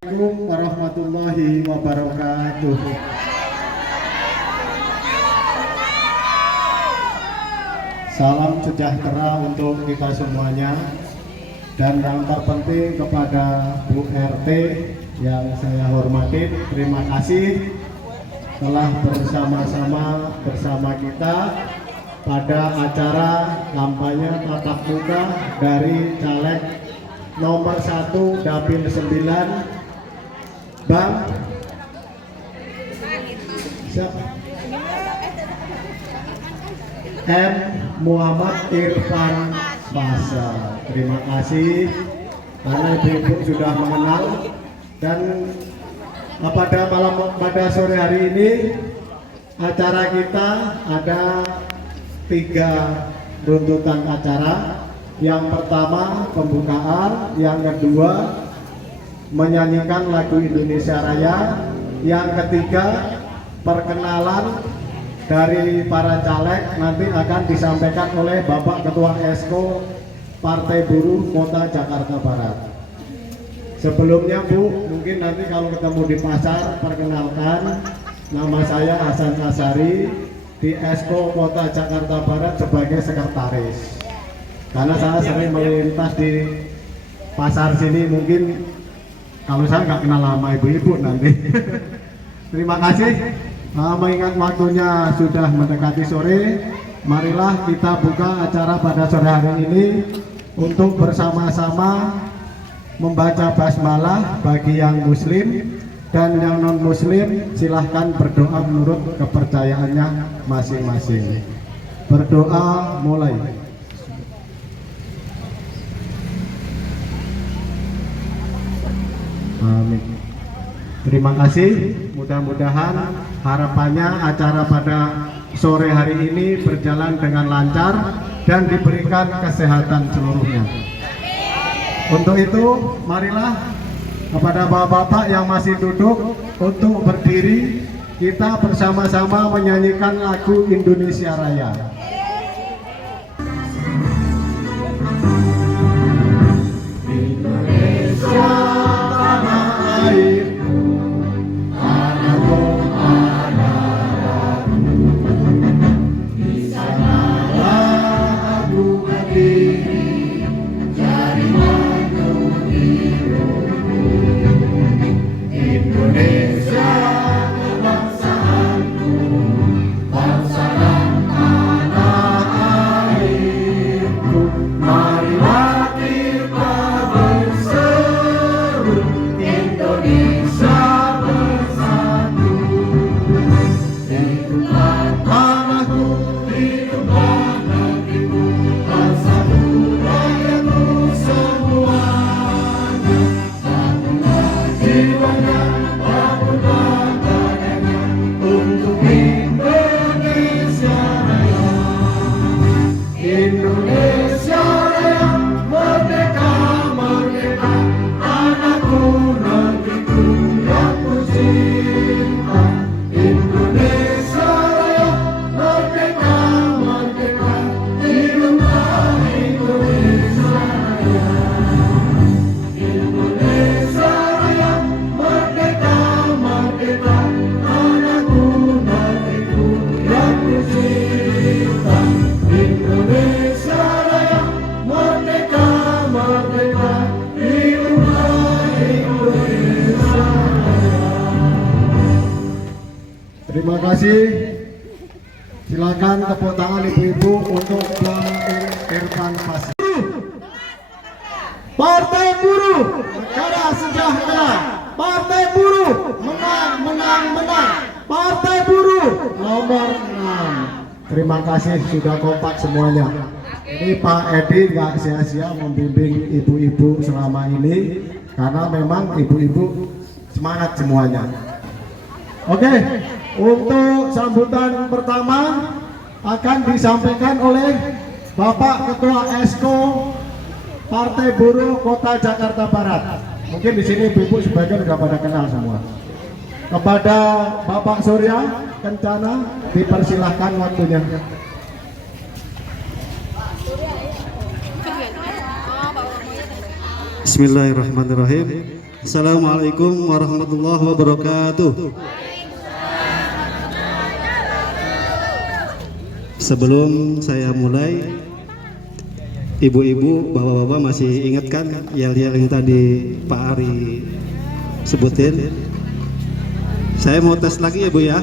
Assalamualaikum warahmatullahi wabarakatuh. Salam sejahtera untuk kita semuanya, dan yang terpenting kepada Bu RT yang saya hormati, terima kasih telah bersama-sama bersama kita pada acara kampanye tatap muka dari caleg nomor 1 Dapil 9 Bang M. Muhammad Irfan Fasa. Terima kasih karena ibu sudah mengenal, dan pada sore hari ini acara kita ada 3 runtutan acara. Yang pertama pembukaan, yang kedua menyanyikan lagu Indonesia Raya, yang ketiga perkenalan dari para caleg nanti akan disampaikan oleh Bapak Ketua Esko Partai Buruh Kota Jakarta Barat. Sebelumnya Bu, mungkin nanti kalau ketemu di pasar perkenalkan, nama saya Hasan Kasari di Esko Kota Jakarta Barat sebagai sekretaris. Karena saya sering melintas di pasar sini, mungkin kalau saya nggak kenal sama ibu-ibu nanti. Terima kasih. Mengingat waktunya sudah mendekati sore, marilah kita buka acara pada sore hari ini untuk bersama-sama membaca basmalah bagi yang muslim, dan yang non muslim silahkan berdoa menurut kepercayaannya masing-masing. Berdoa mulai. Amin. Terima kasih. Mudah-mudahan harapannya acara pada sore hari ini berjalan dengan lancar dan diberikan kesehatan seluruhnya. Untuk itu, marilah kepada bapak-bapak yang masih duduk untuk berdiri, kita bersama-sama menyanyikan lagu Indonesia Raya. Terima kasih. Silakan tepuk tangan ibu-ibu untuk Bang Irfan Fasa. Partai Buruh Negara Sejahtera. Partai Buruh menang, menang, menang. Partai Buruh nomor 6. Terima kasih sudah kompak semuanya. Ini Pak Edi nggak sia-sia membimbing ibu-ibu selama ini, karena memang ibu-ibu semangat semuanya. Oke. Untuk sambutan pertama akan disampaikan oleh Bapak Ketua Esko Partai Buruh Kota Jakarta Barat. Mungkin di sini ibu-ibu sebagian sudah pada kenal semua. Kepada Bapak Surya Kencana dipersilahkan waktunya. Bismillahirrahmanirrahim. Assalamualaikum warahmatullahi wabarakatuh. Sebelum saya mulai, ibu-ibu, bapak-bapak masih ingat kan yel-yel yang tadi Pak Ari sebutin? Saya mau tes lagi ya Bu ya.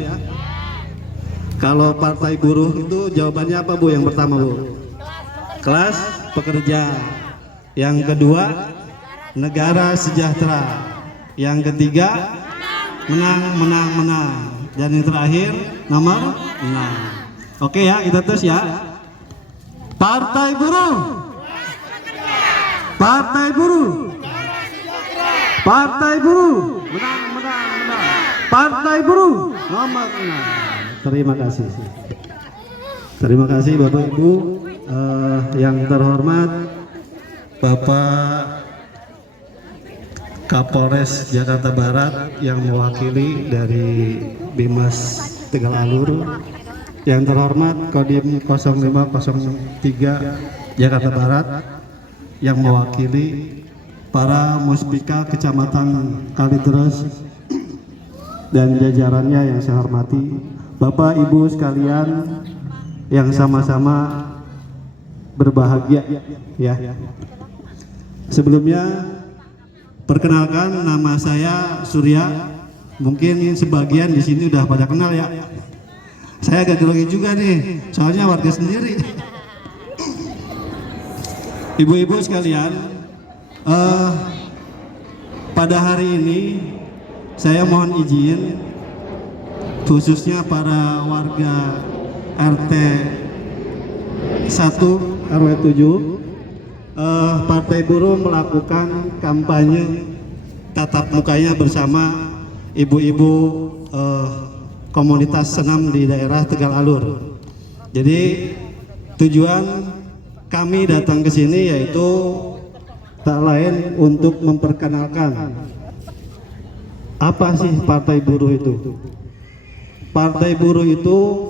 Kalau partai buruh itu jawabannya apa Bu? Yang pertama Bu, kelas pekerja. Yang kedua, negara sejahtera. Yang ketiga, menang, menang, menang. Dan yang terakhir, nomor 6. Oke ya, kita tes ya. Partai buruh, partai buruh, partai buruh, menang, menang, menang. Partai buruh, nomor 6. Terima kasih. Terima kasih Bapak Ibu. Yang terhormat Bapak Kapolres Jakarta Barat yang mewakili dari Bimas Tegal Alur, yang terhormat Kodim 0503 Jakarta Barat yang mewakili para muspika Kecamatan Kalideres dan jajarannya yang saya hormati, Bapak Ibu sekalian yang sama-sama berbahagia ya. Sebelumnya perkenalkan, nama saya Surya. Mungkin sebagian di sini udah pada kenal ya. Saya agak grogi juga nih, soalnya warga sendiri. Ibu-ibu sekalian, pada hari ini saya mohon izin, khususnya para warga RT 1 RW 7, Partai Buruh melakukan kampanye tatap mukanya bersama ibu-ibu komunitas senam di daerah Tegal Alur. Jadi tujuan kami datang ke sini yaitu tak lain untuk memperkenalkan apa sih Partai Buruh itu. Partai Buruh itu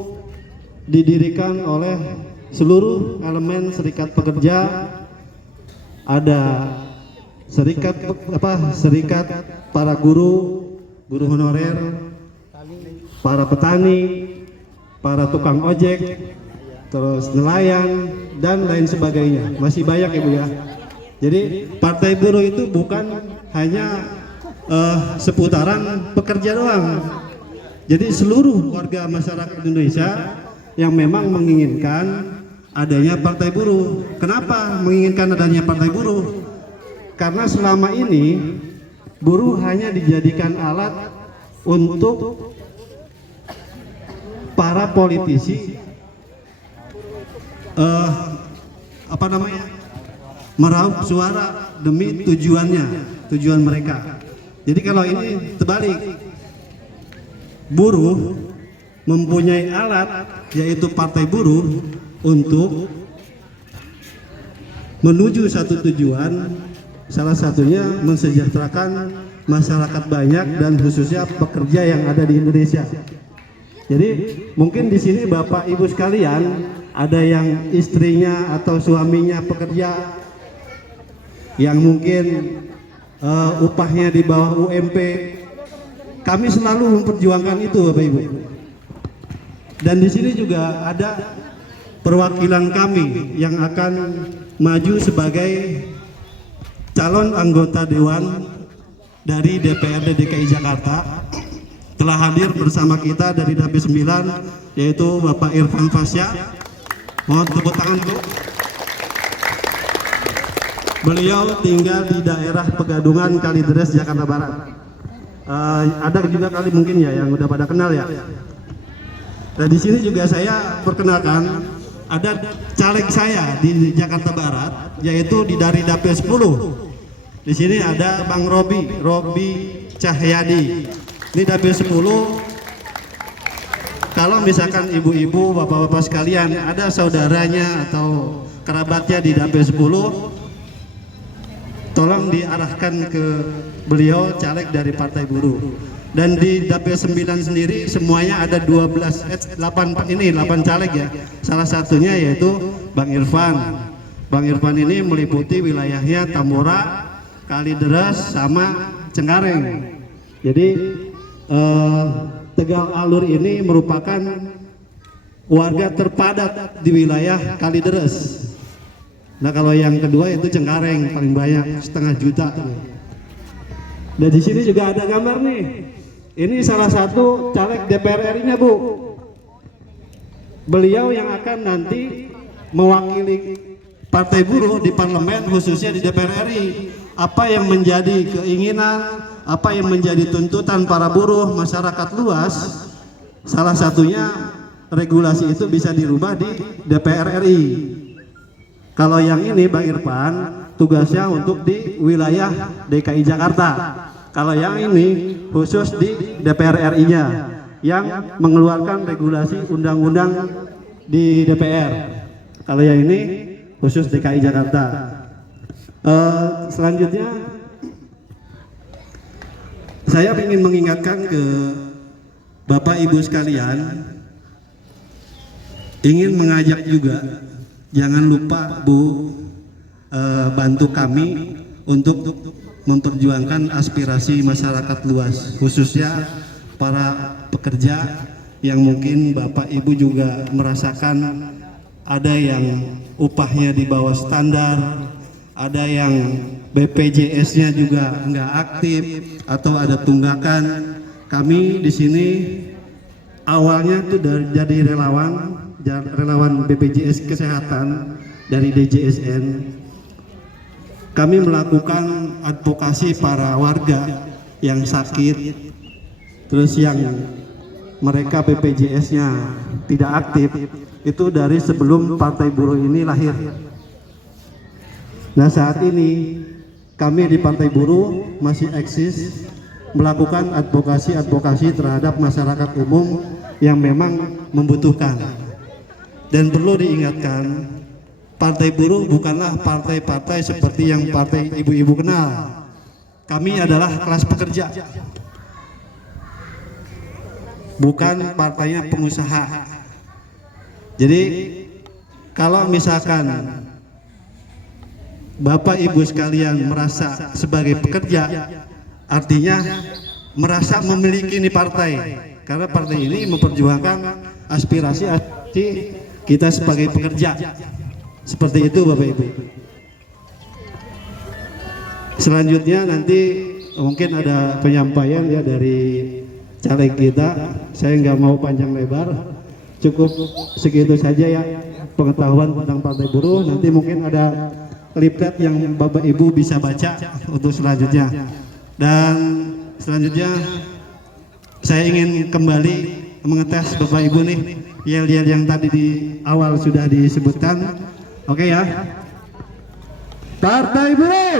didirikan oleh seluruh elemen serikat pekerja. Ada serikat para guru honorer, para petani, para tukang ojek, terus nelayan dan lain sebagainya. Masih banyak Ibu ya. Jadi Partai Buruh itu bukan hanya seputaran pekerja doang. Jadi seluruh warga masyarakat Indonesia yang memang menginginkan adanya Partai Buruh. Kenapa menginginkan adanya Partai Buruh? Karena selama ini buruh hanya dijadikan alat untuk para politisi meraup suara demi tujuan mereka. Jadi kalau ini terbalik, buruh mempunyai alat yaitu Partai Buruh untuk menuju satu tujuan, salah satunya mensejahterakan masyarakat banyak dan khususnya pekerja yang ada di Indonesia. Jadi mungkin di sini Bapak Ibu sekalian ada yang istrinya atau suaminya pekerja yang mungkin upahnya di bawah UMP. Kami selalu memperjuangkan itu Bapak Ibu. Dan di sini juga ada perwakilan kami yang akan maju sebagai calon anggota Dewan dari DPRD DKI Jakarta. Telah hadir bersama kita dari Dapil 9 yaitu Bapak Irfan Fasya. Mohon tepuk tangan Bu. Beliau tinggal di daerah Pegadungan Kalideres Jakarta Barat. Ada juga kali mungkin ya yang udah pada kenal ya. Nah di sini juga saya perkenalkan ada caleg saya di Jakarta Barat yaitu dari Dapil 10. Di sini ada Bang Robi Cahyadi. Ini Dapil 10. Kalau misalkan ibu-ibu, bapak-bapak sekalian ada saudaranya atau kerabatnya di Dapil 10, tolong diarahkan ke beliau caleg dari Partai Buruh. Dan di Dapil 9 sendiri semuanya ada 8 caleg ya. Salah satunya yaitu Bang Irfan. Bang Irfan ini meliputi wilayahnya Tambora, Kalideres sama Cengkareng. Jadi Tegal Alur ini merupakan warga terpadat di wilayah Kalideres. Nah kalau yang kedua itu Cengkareng paling banyak 1,5 juta. Dan di sini juga ada gambar nih. Ini salah satu caleg DPR RI-nya Bu. Beliau yang akan nanti mewakili Partai Buruh di parlemen khususnya di DPR RI. Apa yang menjadi keinginan, apa yang menjadi tuntutan para buruh masyarakat luas, salah satunya regulasi itu bisa dirubah di DPR RI. Kalau yang ini Bang Irfan tugasnya untuk di wilayah DKI Jakarta. Kalau yang ini khusus di DPR RI-nya yang mengeluarkan regulasi undang-undang di DPR. Kalau yang ini khusus DKI Jakarta. Selanjutnya saya ingin mengingatkan ke Bapak Ibu sekalian, ingin mengajak juga, jangan lupa Bu, bantu kami untuk memperjuangkan aspirasi masyarakat luas, khususnya para pekerja yang mungkin Bapak Ibu juga merasakan ada yang upahnya di bawah standar, ada yang BPJS-nya juga nggak aktif atau ada tunggakan. Kami di sini awalnya tuh jadi relawan BPJS Kesehatan dari DJSN. Kami melakukan advokasi para warga yang sakit, terus yang mereka BPJS-nya tidak aktif, itu dari sebelum Partai Buruh ini lahir. Nah saat ini kami di Partai Buruh masih eksis melakukan advokasi terhadap masyarakat umum yang memang membutuhkan. Dan perlu diingatkan, Partai Buruh bukanlah partai-partai seperti yang partai ibu-ibu kenal. Kami adalah kelas pekerja, bukan partainya pengusaha. Jadi kalau misalkan Bapak Ibu sekalian merasa sebagai pekerja, artinya merasa memiliki ini partai, karena partai ini memperjuangkan aspirasi kita sebagai pekerja. Seperti itu Bapak Ibu. Selanjutnya nanti mungkin ada penyampaian ya dari caleg kita. Saya nggak mau panjang lebar, cukup segitu saja ya pengetahuan tentang Partai Buruh. Nanti mungkin ada leaflet yang Bapak Ibu bisa baca untuk selanjutnya. Dan selanjutnya saya ingin kembali mengetes Bapak Ibu nih yel-yel yang tadi di awal sudah disebutkan. Oke ya. Partai Buruh,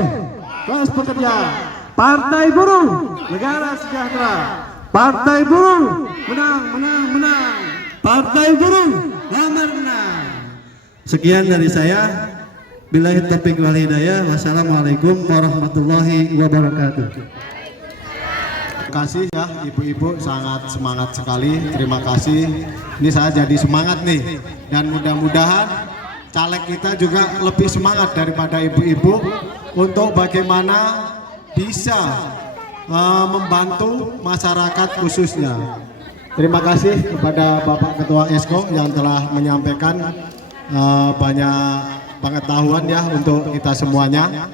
kelas pekerja. Partai Buruh, negara sejahtera. Partai Buruh, menang, menang, menang. Partai Buruh, lamar menang. Sekian dari saya. Billahi taufiq wal hidayah. Wassalamualaikum warahmatullahi wabarakatuh. Terima kasih ya ibu-ibu, sangat semangat sekali. Terima kasih. Ini saya jadi semangat nih. Dan mudah-mudahan caleg kita juga lebih semangat daripada ibu-ibu untuk bagaimana bisa membantu masyarakat khususnya. Terima kasih kepada Bapak Ketua Esko yang telah menyampaikan banyak pengetahuan ya untuk kita semuanya.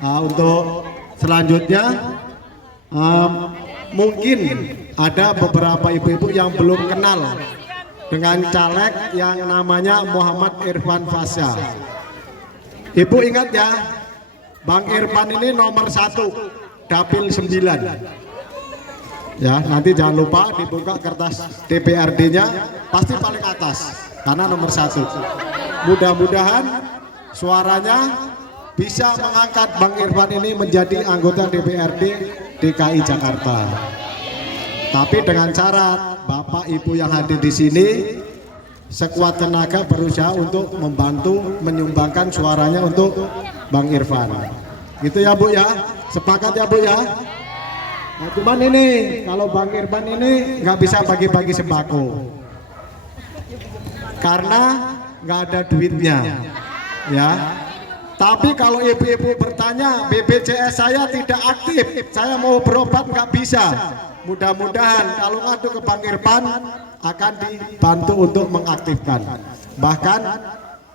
Untuk selanjutnya mungkin ada beberapa ibu-ibu yang belum kenal dengan caleg yang namanya Muhammad Irfan Fasya. Ibu ingat ya, Bang Irfan ini nomor 1 Dapil 9 ya. Nanti jangan lupa dibuka kertas DPRD-nya, pasti paling atas karena nomor 1. Mudah-mudahan suaranya bisa mengangkat Bang Irfan ini menjadi anggota DPRD DKI Jakarta. Tapi dengan syarat Bapak Ibu yang hadir di sini sekuat tenaga berusaha untuk membantu menyumbangkan suaranya untuk Bang Irfan. Gitu ya Bu ya, sepakat ya Bu ya. Nah, cuman ini kalau Bang Irfan ini nggak bisa bagi-bagi sembako karena nggak ada duitnya ya. Tapi kalau ibu-ibu bertanya, BPJS saya tidak aktif, saya mau berobat nggak bisa. Mudah-mudahan kalau ngadu ke Bang Irfan akan dibantu untuk mengaktifkan. Bahkan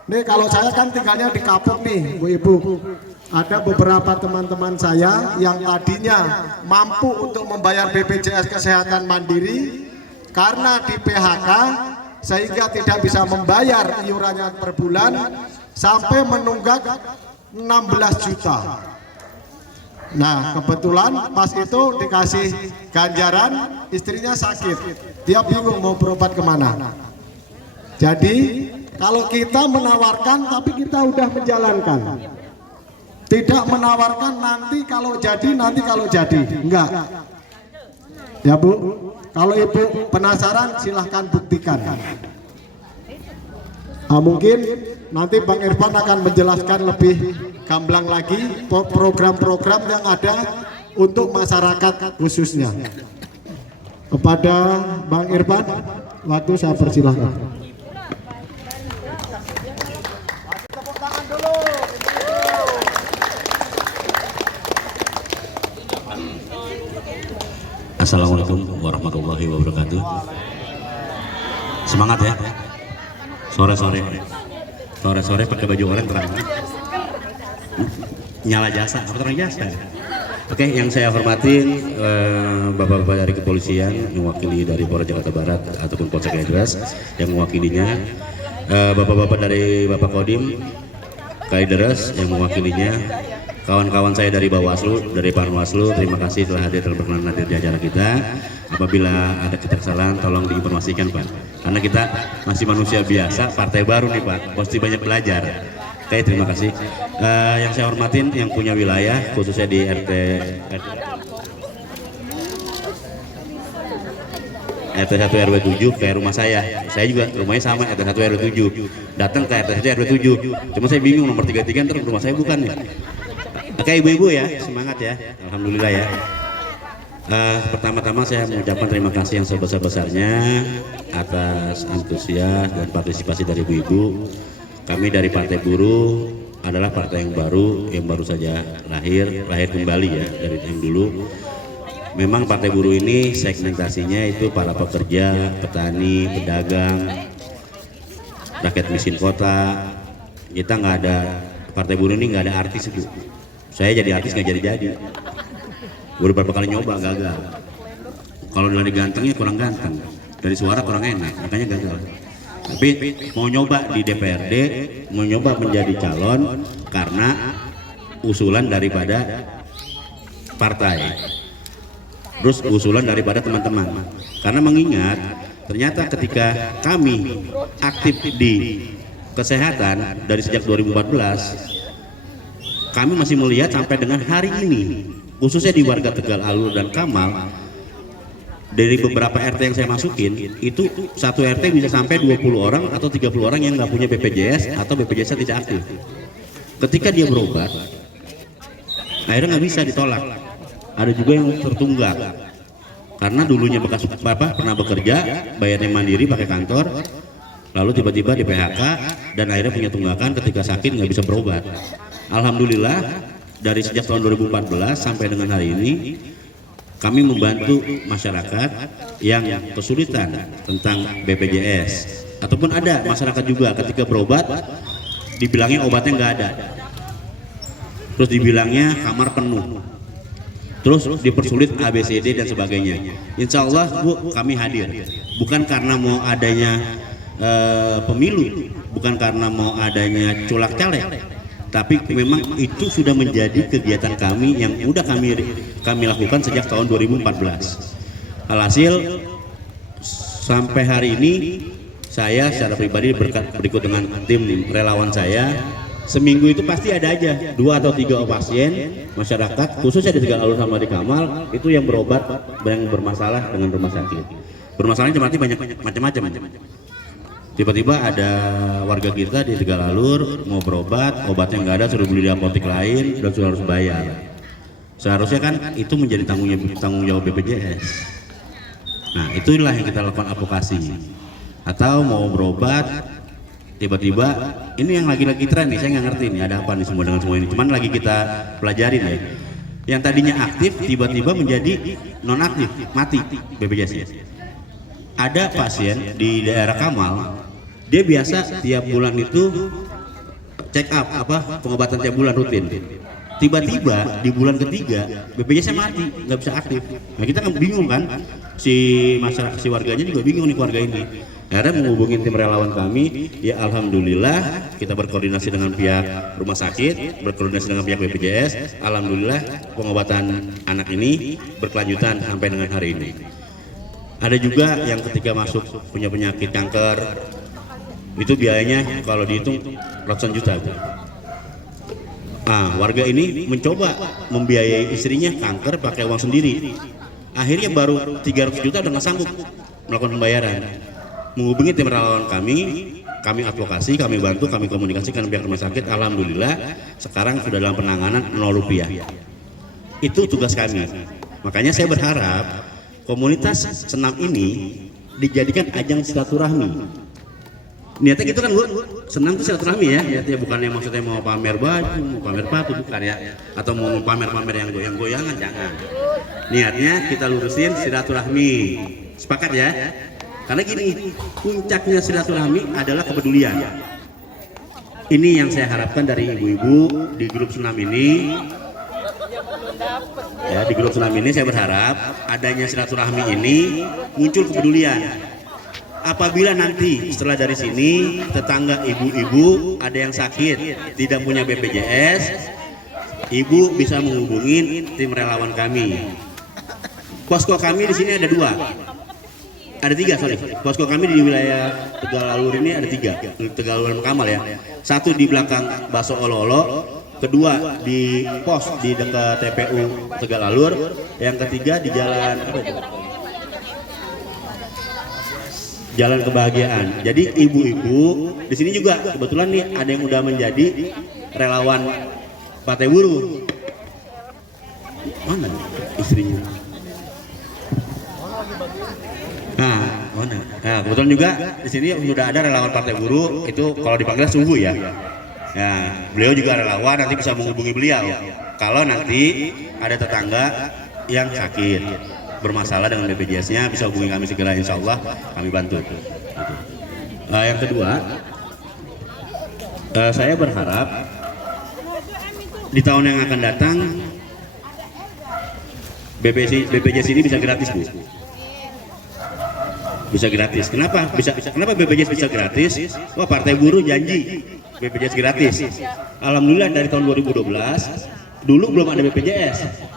nih kalau saya kan tinggalnya di Kapuk nih, Bu Ibu. Ada beberapa teman-teman saya yang tadinya mampu untuk membayar BPJS Kesehatan Mandiri karena di PHK sehingga tidak bisa membayar iurannya per bulan sampai menunggak 16 juta. Nah kebetulan pas itu dikasih ganjaran, istrinya sakit, dia bingung mau berobat kemana. Jadi kalau kita menawarkan tapi kita udah menjalankan, tidak menawarkan nanti kalau jadi, enggak ya Bu. Kalau Ibu penasaran silahkan buktikan. Mungkin nanti Bang Irfan akan menjelaskan lebih gamblang lagi program-program yang ada untuk masyarakat khususnya. Kepada Bang Irfan, waktu saya persilahkan. Assalamualaikum warahmatullahi wabarakatuh. Semangat ya. Sore-sore pakai baju oranye terang. Nyala jasa, apa terang jasa? Oke, yang saya hormatin bapak-bapak dari kepolisian yang mewakili dari Polres Jakarta Barat ataupun Polsek Kalideres yang mewakilinya, bapak-bapak dari Bapak Kodim Kalideres yang mewakilinya, kawan-kawan saya dari Bawaslu, dari Panwaslu, terima kasih telah berkenan hadir di acara kita. Apabila ada kesalahan tolong diinformasikan Pak, karena kita masih manusia biasa, partai baru nih Pak, pasti banyak belajar. Oke, terima kasih. Yang saya hormatin yang punya wilayah khususnya di RT 1 RW 7 kayak rumah saya juga rumahnya sama RT 1 RW 7, datang ke RT 1 RW 7, cuma saya bingung nomor 33 terus rumah saya bukan ya. Oke ibu-ibu ya, semangat ya, alhamdulillah ya. Pertama-tama saya mengucapkan terima kasih yang sebesar-besarnya atas antusias dan partisipasi dari ibu-ibu. Kami dari Partai Buruh adalah partai yang baru saja lahir kembali ya dari yang dulu. Memang Partai Buruh ini segmentasinya itu para pekerja, petani, pedagang, rakyat miskin kota. Kita nggak ada, Partai Buruh ini nggak ada artis Bu. Saya jadi artis nggak jadi. Udah beberapa kali nyoba gagal. Kalau dari gantengnya kurang ganteng, dari suara kurang enak, makanya gagal. Tapi mau nyoba di DPRD, mau nyoba menjadi calon karena usulan daripada partai, terus usulan daripada teman-teman. Karena mengingat ternyata ketika kami aktif di kesehatan dari sejak 2014, kami masih melihat sampai dengan hari ini, khususnya di warga Tegal Alur dan Kamal, dari beberapa RT yang saya masukin, itu satu RT bisa sampai 20 orang atau 30 orang yang nggak punya BPJS atau BPJS tidak aktif. Ketika dia berobat, akhirnya nggak bisa ditolak. Ada juga yang tertunggak, karena dulunya bekas bapak pernah bekerja, bayarnya mandiri pakai kantor, lalu tiba-tiba di PHK dan akhirnya punya tunggakan ketika sakit nggak bisa berobat. Alhamdulillah dari sejak tahun 2014 sampai dengan hari ini kami membantu masyarakat yang kesulitan tentang BPJS, ataupun ada masyarakat juga ketika berobat dibilangnya obatnya nggak ada, terus dibilangnya kamar penuh, terus dipersulit ABCD dan sebagainya. Insya Allah Bu, kami hadir bukan karena mau adanya pemilu, bukan karena mau adanya culak caleg, tapi memang itu sudah menjadi kegiatan kami yang udah kami lakukan sejak tahun 2014. Alhasil sampai hari ini saya secara pribadi berikut dengan tim relawan saya, seminggu itu pasti ada aja 2 atau 3 pasien masyarakat khususnya di Tegal Alur sama di Kamal itu yang berobat yang bermasalah dengan rumah sakit. Bermasalahnya berarti banyak macam-macam. Tiba-tiba ada warga kita di Tegal Alur mau berobat, obatnya nggak ada, suruh beli di apotek lain dan sudah harus bayar. Seharusnya kan itu menjadi tanggung jawab BPJS. Nah itulah yang kita lakukan advokasi. Atau mau berobat tiba-tiba ini yang lagi-lagi tren nih, saya nggak ngerti nih ada apa nih semua dengan semua ini, cuman lagi kita pelajarin ya. Yang tadinya aktif tiba-tiba menjadi nonaktif, mati BPJS. Ada pasien di daerah Kamal, dia biasa tiap bulan itu check up pengobatan tiap bulan rutin. Tiba-tiba di bulan ketiga BPJS mati, nggak bisa aktif. Nah kita kan bingung kan, si masyarakat, si warganya juga bingung nih, keluarga ini. Akhirnya menghubungi tim relawan kami, ya alhamdulillah kita berkoordinasi dengan pihak rumah sakit, berkoordinasi dengan pihak BPJS. Alhamdulillah pengobatan anak ini berkelanjutan sampai dengan hari ini. Ada juga yang ketika masuk punya penyakit kanker, itu biayanya kalau dihitung ratusan juta. Nah, warga ini mencoba membiayai istrinya kanker pakai uang sendiri. Akhirnya baru 300 juta udah nggak sanggup melakukan pembayaran. Menghubungi tim relawan kami advokasi, kami bantu, kami komunikasi dengan pihak rumah sakit. Alhamdulillah sekarang sudah dalam penanganan 0 rupiah. Itu tugas kami. Makanya saya berharap komunitas senam ini dijadikan ajang silaturahmi. Niatnya gitu kan Bu, senam itu silaturahmi ya, niatnya bukan yang maksudnya mau pamer baju, mau pamer sepatu, bukan ya, atau mau pamer-pamer yang goyang-goyangan, jangan. Niatnya kita lurusin silaturahmi, sepakat ya? Karena gini, puncaknya silaturahmi adalah kepedulian. Ini yang saya harapkan dari ibu-ibu di grup senam ini. Ya, di grup senam ini saya berharap adanya silaturahmi ini muncul kepedulian. Apabila nanti setelah dari sini tetangga ibu-ibu ada yang sakit tidak punya BPJS, ibu bisa menghubungi tim relawan kami. Posko kami di sini ada tiga. Posko kami di wilayah Tegalalur ini ada 3, Tegalalur Kamal ya. Satu di belakang Baso Ololo, kedua di pos di dekat TPU Tegalalur, yang ketiga di jalan Jalan Kebahagiaan. Jadi ibu-ibu di sini juga kebetulan nih ada yang udah menjadi relawan Partai Buruh. Mana istrinya? Nah, kebetulan juga di sini sudah ada relawan Partai Buruh, itu kalau dipanggil Sungguh ya. Ya, beliau juga relawan, nanti bisa menghubungi beliau. Kalau nanti ada tetangga yang sakit, bermasalah dengan BPJS-nya, bisa hubungi kami segera, insya Allah kami bantu. Yang kedua, saya berharap di tahun yang akan datang BPJS ini bisa gratis Bu. Bisa gratis. Kenapa? Kenapa BPJS bisa gratis? Wah, Partai Buruh janji BPJS gratis. Alhamdulillah dari tahun 2012 dulu belum ada BPJS.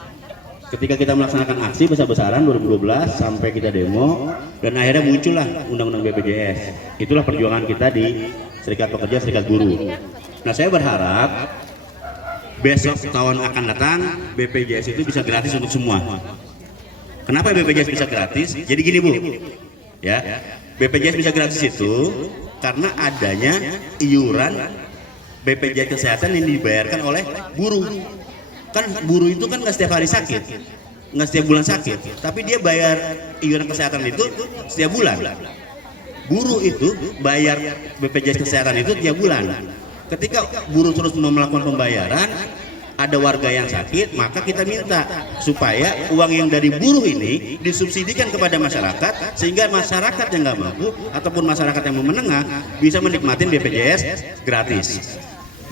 Ketika kita melaksanakan aksi besar-besaran 2012 sampai kita demo dan akhirnya muncullah undang-undang BPJS. Itulah perjuangan kita di Serikat Pekerja Serikat Buruh. Nah, saya berharap besok tahun akan datang BPJS itu bisa gratis untuk semua. Kenapa BPJS bisa gratis? Jadi gini Bu, ya, BPJS bisa gratis itu karena adanya iuran BPJS Kesehatan yang dibayarkan oleh buruh. Kan buruh itu kan nggak setiap hari sakit, nggak setiap bulan sakit, tapi dia bayar iuran kesehatan itu setiap bulan. Buruh itu bayar BPJS Kesehatan itu tiap bulan. Ketika buruh terus melakukan pembayaran, ada warga yang sakit, maka kita minta supaya uang yang dari buruh ini disubsidikan kepada masyarakat, sehingga masyarakat yang nggak mampu ataupun masyarakat yang menengah bisa menikmati BPJS gratis.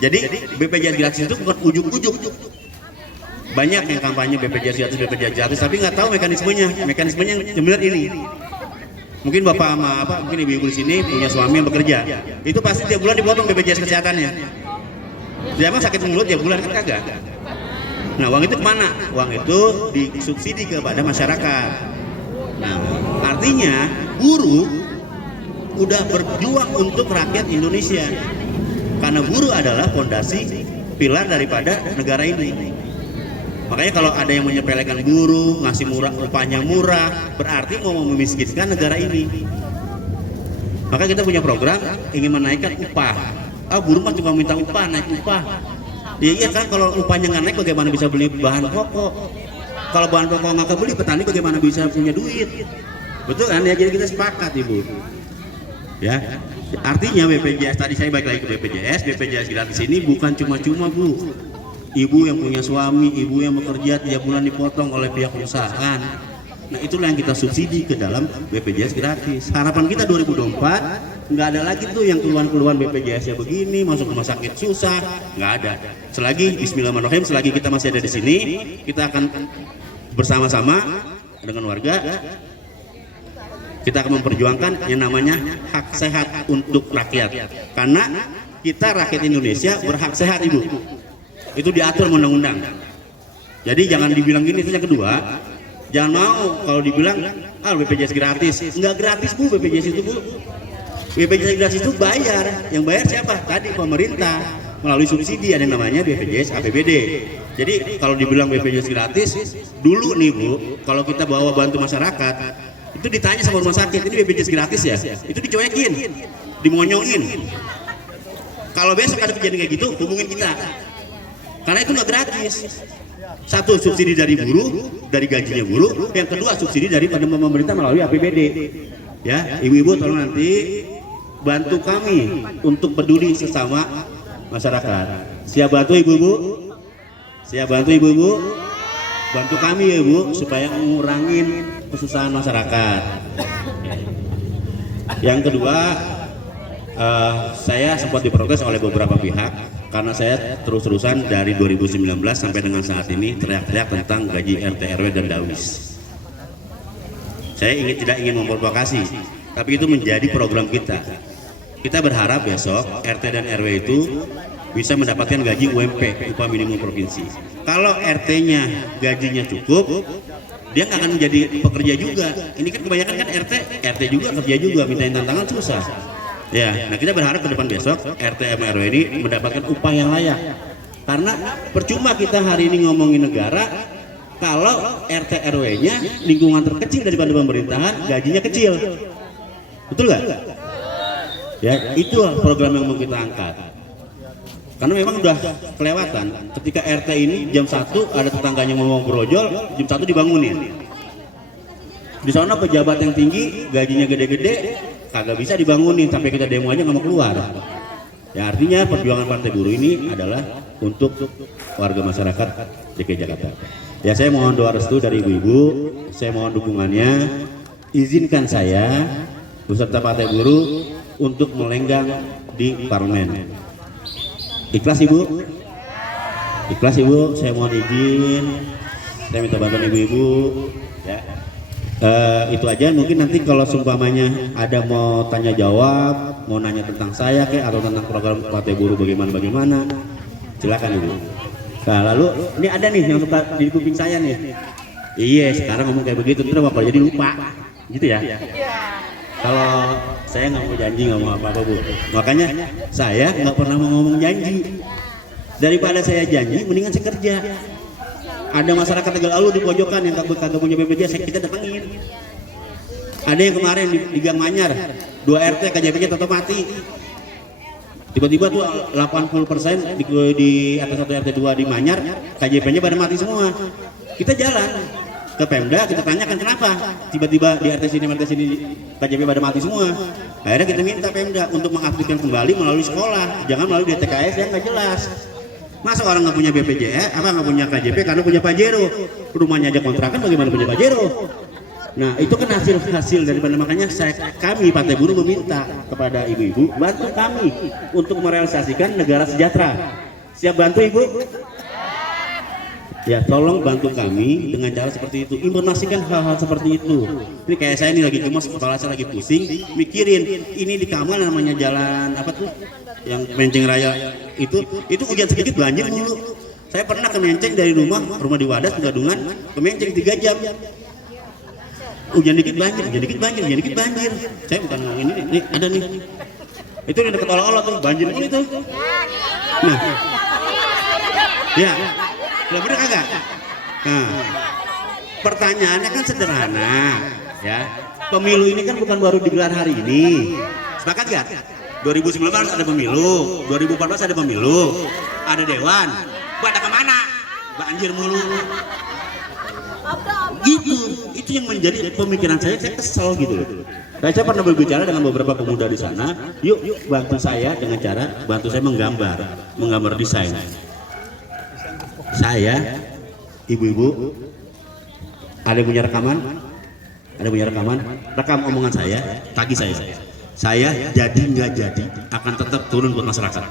Jadi BPJS gratis itu bukan ujuk-ujuk. Banyak yang kampanye BPJS gratis, tapi nggak tahu mekanismenya sebenarnya ini. Mungkin bapak sama mungkin ibu-ibu di sini punya suami yang bekerja, itu pasti tiap bulan dipotong BPJS kesehatannya. Dia emang sakit mulut tiap bulan kan kagak. Nah, uang itu kemana? Uang itu disubsidi kepada masyarakat. Nah, artinya buruh udah berjuang untuk rakyat Indonesia, karena buruh adalah fondasi pilar daripada negara ini. Makanya kalau ada yang menyepelekan buruh, ngasih upahnya murah, berarti mau memiskinkan negara ini. Maka kita punya program ingin menaikkan upah. Buruh mah cuma minta upah, naik upah. Ya iya kan, kalau upahnya nggak naik bagaimana bisa beli bahan pokok? Kalau bahan pokok nggak kebeli, petani bagaimana bisa punya duit? Betul kan? Ya, jadi kita sepakat Ibu. Ya, Artinya BPJS tadi saya balik lagi ke BPJS gratis ini bukan cuma-cuma Bu. Ibu yang punya suami, ibu yang bekerja tiap bulan dipotong oleh pihak perusahaan. Nah itulah yang kita subsidi ke dalam BPJS gratis. Harapan kita 2024 nggak ada lagi tuh yang keluhan-keluhan BPJS ya begini, masuk rumah sakit susah, nggak ada. Selagi Bismillahirrahmanirrahim, selagi kita masih ada di sini, kita akan bersama-sama dengan warga. Kita akan memperjuangkan yang namanya hak sehat untuk rakyat. Karena kita rakyat Indonesia berhak sehat Ibu. Itu diatur undang-undang. Jadi jangan dibilang gini. Itu yang kedua, jangan mau kalau dibilang BPJS gratis. Enggak gratis Bu BPJS itu Bu. BPJS gratis itu bayar. Yang bayar siapa? Tadi pemerintah melalui subsidi, ada yang namanya BPJS APBD. Jadi kalau dibilang BPJS gratis, dulu nih Bu, kalau kita bawa bantu masyarakat, itu ditanya sama rumah sakit, ini BPJS gratis ya? Itu dicuekin, dimonyongin. Kalau besok ada kejadian kayak gitu, hubungin kita. Karena itu nggak gratis. Satu, subsidi dari buruh, dari gajinya buruh. Yang kedua, subsidi dari pemerintah melalui APBD. Ya, ibu-ibu tolong nanti bantu kami untuk peduli sesama masyarakat. Siap bantu ibu-ibu? Siap bantu ibu-ibu? Bantu kami ya Bu, supaya ngurangin kesusahan masyarakat. Yang kedua, saya sempat diprotes oleh beberapa pihak karena saya terus-terusan dari 2019 sampai dengan saat ini teriak-teriak tentang gaji RT RW dan Dawis. Saya tidak ingin memprovokasi, tapi itu menjadi program kita. Kita berharap besok RT dan RW itu bisa mendapatkan gaji UMP, upah minimum provinsi. Kalau RT-nya gajinya cukup, dia nggak akan menjadi pekerja juga. Ini kan kebanyakan kan RT juga kerja juga, mintain tantangan susah. Ya, nah kita berharap ke depan besok RT RW ini mendapatkan upah yang layak. Karena percuma kita hari ini ngomongin negara, kalau RT RW-nya lingkungan terkecil daripada pemerintahan, gajinya kecil. Betul nggak? Ya, itu program yang mau kita angkat. Karena memang udah kelewatan. Ketika RT ini jam 1 ada tetangganya mau brojol, jam 1 dibangunin. Di sana pejabat yang tinggi gajinya gede-gede kagak bisa dibangunin, sampai kita demo aja nggak mau keluar. Ya artinya perjuangan Partai Buruh ini adalah untuk warga masyarakat DKI Jakarta. Ya saya mohon doa restu dari ibu-ibu, saya mohon dukungannya. Izinkan saya beserta Partai Buruh untuk melenggang di parlemen. Ikhlas Ibu? Ikhlas Ibu, saya mohon izin. Saya minta bantuan ibu-ibu. Ya. Itu aja. Mungkin nanti kalau seumpamanya ada mau tanya jawab, mau nanya tentang saya kayak atau tentang program Partai Buruh bagaimana, silakan Ibu. Nah lalu ini ada nih yang suka di kuping saya nih. Iya sekarang ngomong kayak begitu terus Bapak jadi lupa, gitu ya. Kalau saya nggak mau janji nggak mau apa-apa Bu. Makanya saya nggak pernah mau ngomong janji. Daripada saya janji, mendingan saya kerja. Ada masyarakat Tegal Alur di pojokan yang kagak punya BPJS, kita datangin. Ada yang kemarin di Gang Manyar, 2 RT KJP-nya tetap mati. Tiba-tiba tuh 80% di atas 1 RT 2 di Manyar, KJP-nya pada mati semua. Kita jalan ke Pemda, kita tanyakan kenapa tiba-tiba di RT sini KJP pada mati semua. Akhirnya kita minta Pemda untuk mengaktifkan kembali melalui sekolah, jangan melalui DTKS yang nggak jelas. Masa orang nggak punya BPJS, nggak punya KJP karena punya Pajero, rumahnya aja kontrakan, bagaimana punya Pajero? Nah itu kan hasil daripada, makanya kami Partai Buruh meminta kepada ibu-ibu bantu kami untuk merealisasikan negara sejahtera. Siap bantu Ibu? Ya tolong bantu kami dengan cara seperti itu, informasikan hal-hal seperti itu. Ini kayak saya ini lagi gemes, kepala saya lagi pusing, mikirin ini di Kamal namanya jalan apa tuh yang Menceng Raya itu hujan sedikit banjir mulu. Saya pernah ke Menceng dari rumah di Wadas Gadungan ke Menceng 3 jam. Hujan dikit banjir. Saya bukan ngomong ini ada nih. Itu di dekat olok-olok tuh banjir mulu itu. Nah. Ya. Lah bener kagak? Nah, pertanyaannya kan sederhana, ya. Pemilu ini kan bukan baru digelar hari ini. Sepakat gak? 2019 ada pemilu, 2014 ada pemilu, ada dewan. Pada kemana? Banjir mulu. Gitu. Itu yang menjadi pemikiran saya kesel gitu. Saya pernah berbicara dengan beberapa pemuda di sana, yuk bantu saya dengan cara bantu saya menggambar desain. Saya, ibu-ibu, ada yang punya rekaman? Ada yang punya rekaman? Rekam omongan saya, tagih saya. Saya jadi nggak jadi akan tetap turun buat masyarakat.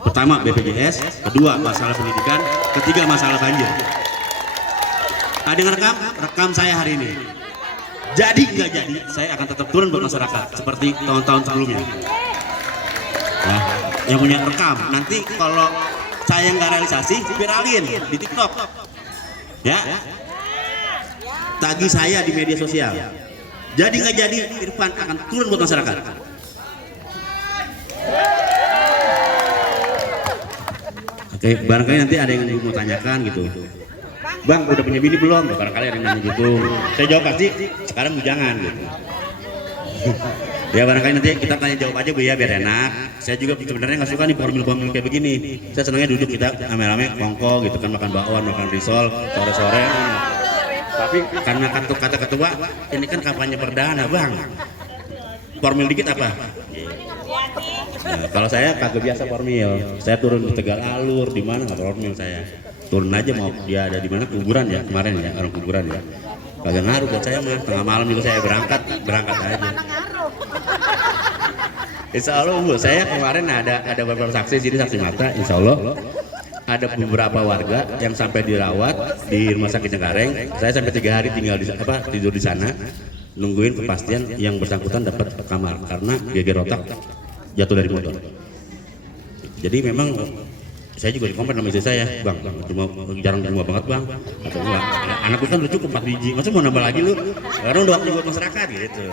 Pertama BPJS, kedua masalah pendidikan, ketiga masalah banjir. Ada yang rekam saya hari ini. Jadi nggak jadi, saya akan tetap turun buat masyarakat seperti tahun-tahun sebelumnya. Nah, yang punya rekam, nanti kalau saya nggak realisasi, viralin di TikTok, ya. Tagih saya di media sosial. Jadi nggak jadi, Irfan akan turun buat masyarakat. Oke, barangkali nanti ada yang mau tanyakan gitu. Bang, udah punya bini belum? Barangkali ada yang nanya gitu. Saya jawab pasti, sekarang jangan gitu. Ya barangkali nanti kita tanya jawab aja Bu ya, biar enak. Saya juga sebenarnya nggak suka nih formil-formil kayak begini. Saya senangnya duduk kita rame-rame kongko gitu kan, makan bakwan, makan risol, sore-sore. Tapi karena kata ketua, ini kan kampanye perdana Bang. Formil dikit apa? Nah, kalau saya kagak biasa formil. Saya turun di Tegal Alur, di mana nggak formil saya. Turun aja mau dia ada di mana, kuburan ya kemarin ya, orang kuburan ya. Kagak ngaruh buat saya mah, tengah malam juga saya berangkat aja. Insya Allah Bu, saya kemarin ada beberapa saksi, jadi saksi mata. Insya Allah ada beberapa warga yang sampai dirawat di rumah sakit Cengkareng. Saya sampai 3 hari tinggal tidur di sana, nungguin kepastian yang bersangkutan dapat kamar karena geger otak jatuh dari motor. Jadi memang saya juga dikomplain sama istri saya, Bang, jarang di rumah banget Bang. Atau enggak, anakku kan udah cukup 4 biji, masa mau nambah lagi lu? Karena udah waktu buat masyarakat gitu.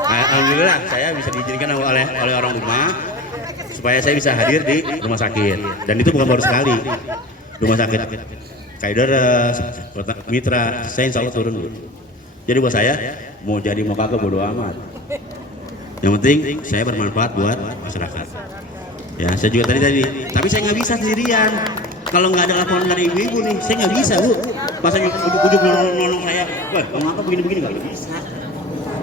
Alhamdulillah saya bisa diizinkan oleh orang rumah supaya saya bisa hadir di rumah sakit. Dan itu bukan baru sekali. Rumah sakit Kaideres, Mitra, saya insya Allah turun dulu. Jadi buat saya mau jadi mau kagak bodo amat. Yang penting saya bermanfaat buat masyarakat. Ya, saya juga tadi, tapi saya nggak bisa sendirian. Kalau nggak ada laporan dari ibu-ibu nih, saya nggak bisa Bu. Pas saya ujuk-ujuk nolong saya, wah, ngapa begini-begini nggak bisa.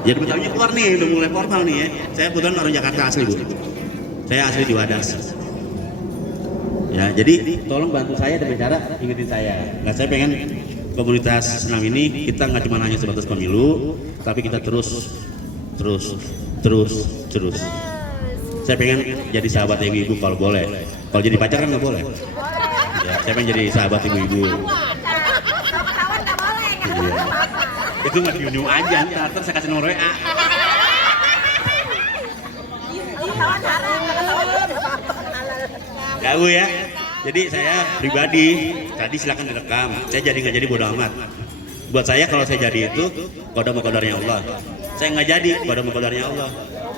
Jadi bentarnya keluar nih, udah mulai formal nih ya. Saya kebetulan orang Jakarta asli Bu. Saya asli di Wadas. Ya, jadi tolong bantu saya dengan cara ingetin saya. Nah, saya pengen komunitas senam ini kita nggak cuma hanya sebatas pemilu, tapi kita terus. Saya pengen jadi sahabat ibu-ibu kalau boleh. Kalau jadi pacar kan nggak boleh. Ya, saya pengen jadi sahabat ibu-ibu. Iya. Itu nggak diunjuk aja, ntar saya kasih nomor WA. Ya Bu ya. Jadi saya pribadi tadi silakan direkam. Saya jadi nggak jadi bodo amat. Buat saya kalau saya jadi itu qada-qadarnya Allah. Saya nggak jadi qada-qadarnya Allah.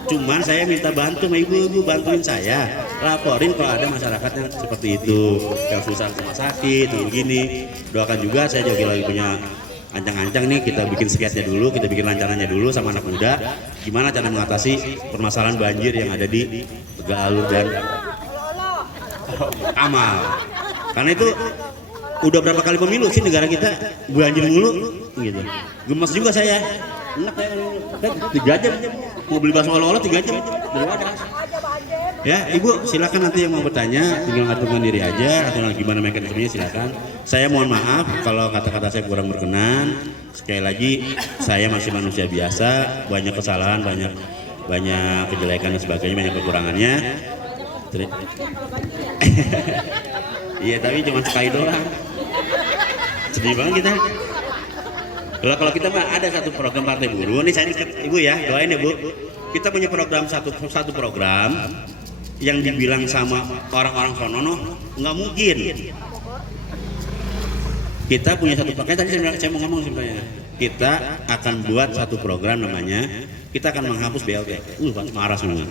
Cuman saya minta bantu sama ibu-ibu, bantuin saya, laporin kalau ada masyarakat yang seperti itu, yang susah rumah sakit, yang begini. Doakan juga, saya juga lagi punya ancang-ancang nih, kita bikin sketnya dulu, kita bikin rancangannya dulu sama anak muda, gimana cara mengatasi permasalahan banjir yang ada di Tegal Alur dan Amal. Karena itu udah berapa kali pemilu sih negara kita banjir mulu, gitu. Gemes juga saya. Enak ya, 3 jam mau beli bakso olok-olok 3 jam dari Wadas. Ya Ibu silakan nanti yang mau bertanya tinggal ngaturkan diri aja atau gimana mekanismenya silakan. Saya mohon maaf kalau kata-kata saya kurang berkenan. Sekali lagi saya masih manusia biasa, banyak kesalahan, banyak kejelekan dan sebagainya, banyak kekurangannya. Iya tapi cuma sekali doang. Sedih banget kita. Kalau kita mah ada satu program Partai Buruh, nih saya Ibu ya, doain ya Bu. Kita punya program satu program yang dibilang sama orang-orang sonono nggak mungkin. Kita punya satu program, tadi saya mau ngomong sebenarnya. Kita akan buat satu program namanya, kita akan menghapus BLT. Marah semua.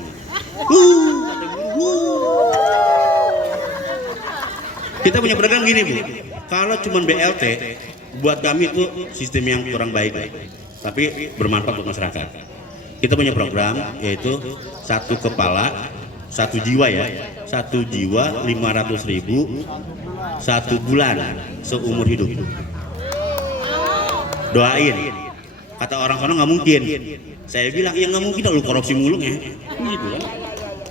Kita punya program gini Bu, kalau cuma BLT buat kami itu sistem yang kurang baik, tapi bermanfaat buat masyarakat. Kita punya program yaitu 1 kepala 1 jiwa ya, 1 jiwa 500.000 1 bulan seumur hidup. Doain Kata orang kono nggak mungkin. Saya bilang ya nggak mungkin, lu korupsi mulu ya. Gitu kan?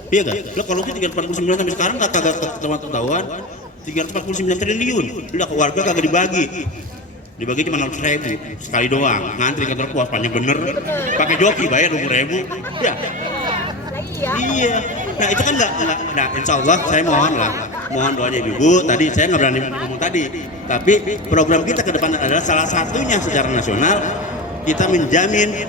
Iya gak? Lo korupsi 349 sampai sekarang kagak ketahuan. 349 triliun. Udah ke warga kagak dibagi cuma 600.000 sekali doang. Ngantri kantor pos panjang bener. Pakai joki bayar 20.000. Ya. Iya. Nah itu kan enggak. Nah insya Allah saya mohon doanya ibu. Tadi saya nggak berani ngomong tadi. Tapi program kita ke depan adalah salah satunya secara nasional kita menjamin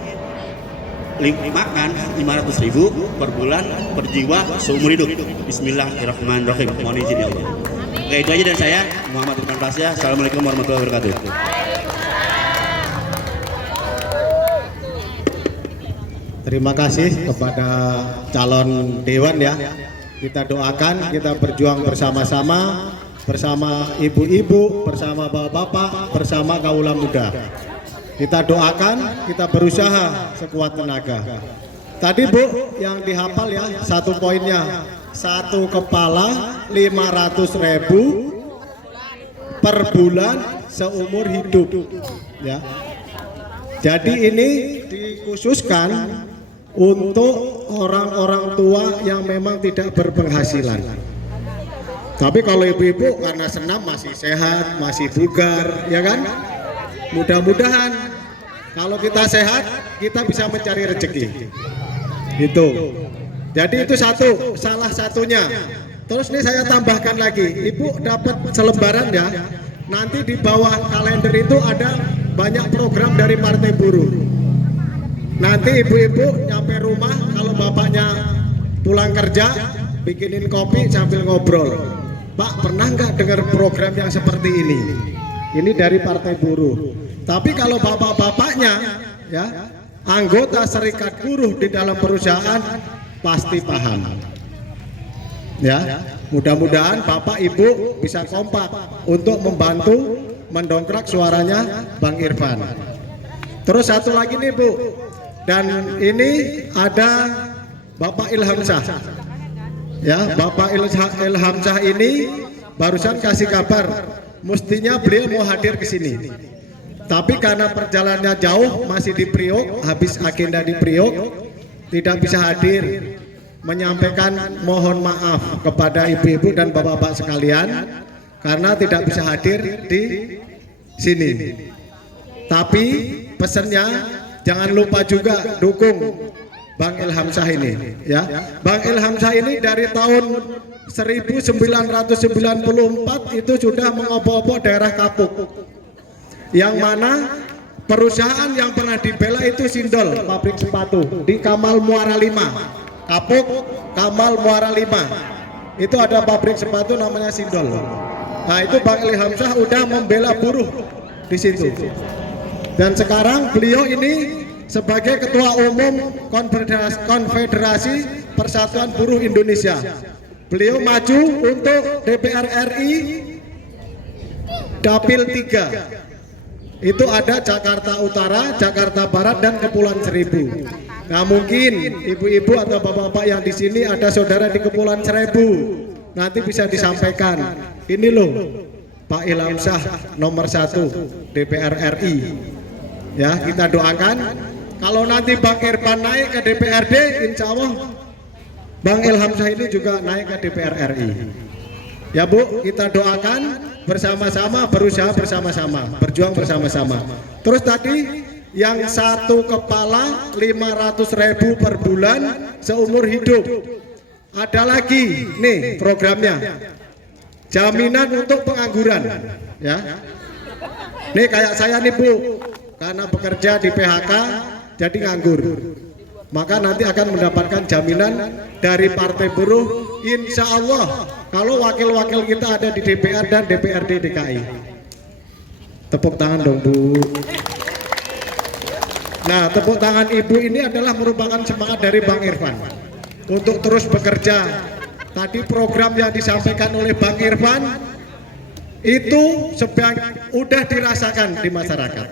makan 500.000 per bulan per jiwa seumur hidup. Bismillahirrahmanirrahim. Mohon izin ya Allah. Oke, itu aja dari saya. Muhammad Irfan Prasya. Assalamualaikum warahmatullahi wabarakatuh. Terima kasih kepada calon dewan ya. Kita doakan, kita berjuang bersama-sama, bersama ibu-ibu, bersama bapak-bapak, bersama kaula muda. Kita doakan, kita berusaha sekuat tenaga. Tadi Bu, yang dihafal ya, satu poinnya, satu kepala 500.000 per bulan seumur hidup. Ya. Jadi ini dikhususkan untuk orang-orang tua yang memang tidak berpenghasilan. Tapi kalau ibu-ibu karena senam masih sehat, masih bugar, ya kan? Mudah-mudahan kalau kita sehat kita bisa mencari rezeki itu. Jadi itu salah satunya. Terus nih saya tambahkan lagi, ibu dapat selembaran ya. Nanti di bawah kalender itu ada banyak program dari Partai Buruh. Nanti ibu-ibu nyampe rumah kalau bapaknya pulang kerja bikinin kopi sambil ngobrol. Pak, pernah nggak dengar program yang seperti ini? Ini dari Partai Buruh. Tapi kalau bapak-bapaknya ya anggota serikat buruh di dalam perusahaan pasti paham. Ya, mudah-mudahan Bapak Ibu bisa kompak untuk membantu mendongkrak suaranya Bang Irfan. Terus satu lagi nih Bu, dan ini ada Bapak Ilham Shah. Ya, Bapak Ilham Shah ini barusan kasih kabar. Mestinya beliau mau hadir ke sini, tapi karena perjalanannya jauh, masih di Priok, habis agenda di Priok, tidak bisa hadir. Menyampaikan mohon maaf kepada ibu-ibu dan bapak-bapak sekalian karena tidak bisa hadir di sini. Tapi pesannya jangan lupa juga dukung Bang Ilham Shah ini, ya. Bang Ilham Shah ini dari tahun 1994 itu sudah mengobok-obok daerah Kapuk, yang mana perusahaan yang pernah dibela itu Sindol, pabrik sepatu di Kamal Muara 5. Kapuk, Kamal Muara 5 itu ada pabrik sepatu namanya Sindol. Nah itu Bang Ilham Shah udah membela buruh di situ. Dan sekarang beliau ini sebagai Ketua Umum Konfederasi Persatuan Buruh Indonesia. Beliau maju untuk DPR RI Dapil 3. Itu ada Jakarta Utara, Jakarta Barat, dan Kepulauan Seribu. Nah mungkin ibu-ibu atau bapak-bapak yang di sini ada saudara di Kepulauan Seribu, nanti bisa disampaikan. Ini loh Pak Ilham Shah nomor 1 DPR RI. Ya, kita doakan kalau nanti Bang Irfan naik ke DPRD, insya Allah Bang Ilham Shah ini juga naik ke DPR RI. Ya Bu, kita doakan bersama-sama, berusaha bersama-sama, berjuang bersama-sama. Terus tadi yang satu kepala 500.000 per bulan seumur hidup. Ada lagi nih programnya, jaminan untuk pengangguran. Ya, nih kayak saya nih Bu, karena bekerja di PHK jadi nganggur, maka nanti akan mendapatkan jaminan dari Partai Buruh. Insya Allah kalau wakil-wakil kita ada di DPR dan DPRD DKI. Tepuk tangan dong Bu. Nah, tepuk tangan Ibu ini adalah merupakan semangat dari Bang Irfan untuk terus bekerja. Tadi program yang disampaikan oleh Bang Irfan itu udah dirasakan di masyarakat.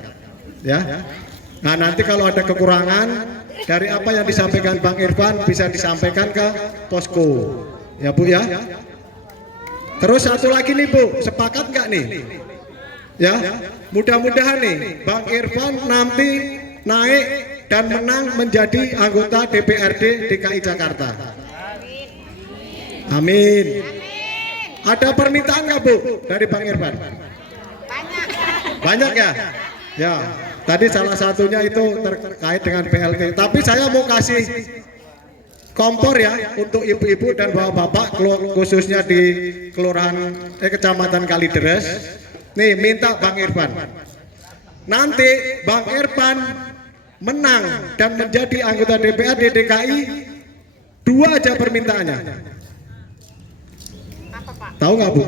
Ya. Nah, nanti kalau ada kekurangan dari apa yang disampaikan Bang Irfan bisa disampaikan ke posko. Ya Bu ya. Terus satu lagi nih Bu, sepakat nggak nih? Ya, mudah-mudahan nih Bang Irfan nanti naik dan menang menjadi anggota DPRD DKI Jakarta. Amin. Ada permintaan nggak Bu dari Bang Irfan? Banyak ya? Ya, tadi salah satunya itu terkait dengan BLT. Tapi saya mau kasih kompor ya untuk ibu-ibu dan bapak-bapak khususnya di Kecamatan Kalideres. Nih minta Bang Irfan. Nanti Bang Irfan menang dan menjadi anggota DPRD DKI, 2 aja permintaannya. Tahu nggak Bu?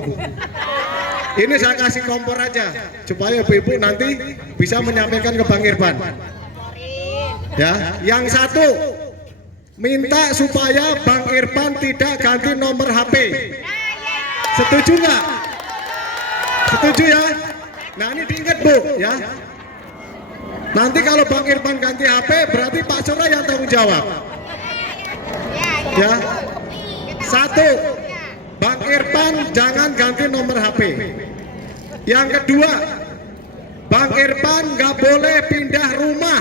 Ini saya kasih kompor aja supaya ibu-ibu nanti bisa menyampaikan ke Bang Irfan. Ya, yang satu minta supaya Bang Irfan tidak ganti nomor HP. Setuju nggak? Setuju ya? Nah ini diingat Bu ya. Nanti kalau Bang Irfan ganti HP berarti Pak Surya yang tanggung jawab. Ya. Satu, Bang Irfan jangan ganti nomor HP. Yang kedua, Bang Irfan nggak boleh pindah rumah.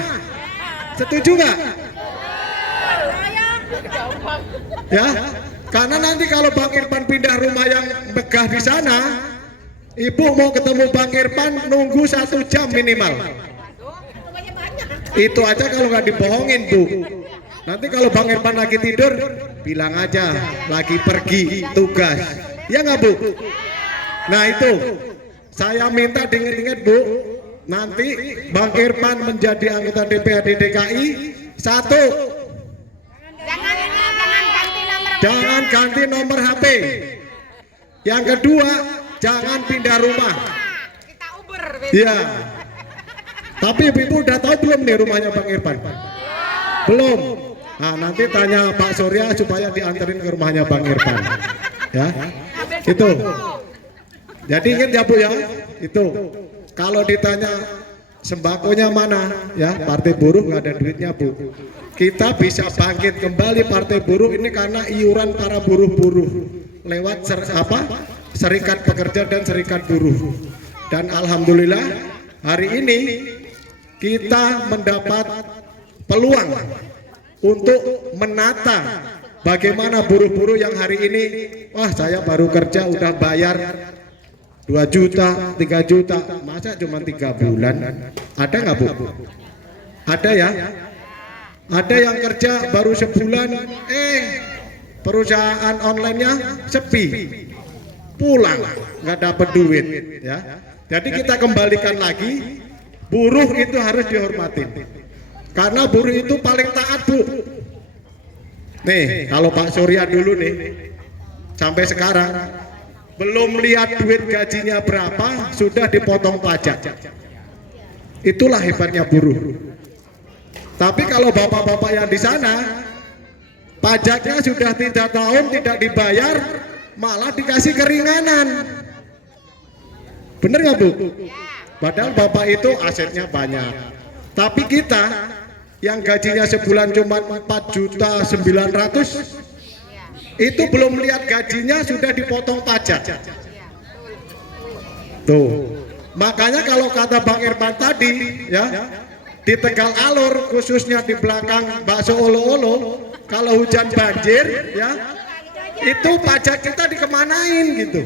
Setuju nggak? Ya, karena nanti kalau Bang Irfan pindah rumah yang megah di sana, ibu mau ketemu Bang Irfan nunggu 1 jam minimal. Itu aja kalau nggak dibohongin Bu. Nanti kalau Bang Irfan lagi tidur, bilang aja lagi pergi tugas. Ya nggak Bu? Nah itu, saya minta diingat-ingat Bu. Nanti Bang Irfan menjadi anggota DPRD DKI, 1, jangan ganti nomor HP. Yang kedua, jangan pindah rumah. Iya. Tapi ibu udah tahu belum nih rumahnya Bang Irfan? Belum. Nah, nanti tanya Pak Surya supaya dianterin ke rumahnya Bang Irfan. Ya. Itu. Jadi ingat ya Bu ya, itu. Kalau ditanya sembakonya mana, ya Partai Buruh nggak ada duitnya Bu. Kita bisa bangkit kembali Partai Buruh ini karena iuran para buruh-buruh lewat Serikat Pekerja dan Serikat Buruh. Dan alhamdulillah hari ini kita mendapat peluang untuk menata bagaimana buruh-buruh yang hari ini, wah saya baru kerja udah bayar 2 juta, 3 juta, masa cuma 3 bulan? Ada nggak Bu? Ada ya? Ada yang kerja baru sebulan, perusahaan online-nya sepi, pulang nggak dapat duit, ya. Jadi kita kembalikan lagi, buruh itu harus dihormatin, karena buruh itu paling taat Bu. Nih, kalau Pak Surya dulu nih, sampai sekarang belum lihat duit gajinya berapa, sudah dipotong pajak. Itulah hebatnya buruh. Tapi kalau bapak-bapak yang di sana, pajaknya sudah 3 tahun tidak dibayar, malah dikasih keringanan. Bener nggak Bu? Padahal bapak itu asetnya banyak. Tapi kita yang gajinya sebulan cuma 4.900.000, itu belum lihat gajinya sudah dipotong pajak. Tuh. Makanya kalau kata Bang Irfan tadi, ya, di Tegal Alur khususnya di belakang bakso olo-olo, kalau hujan banjir, ya, itu pajak kita dikemanain gitu.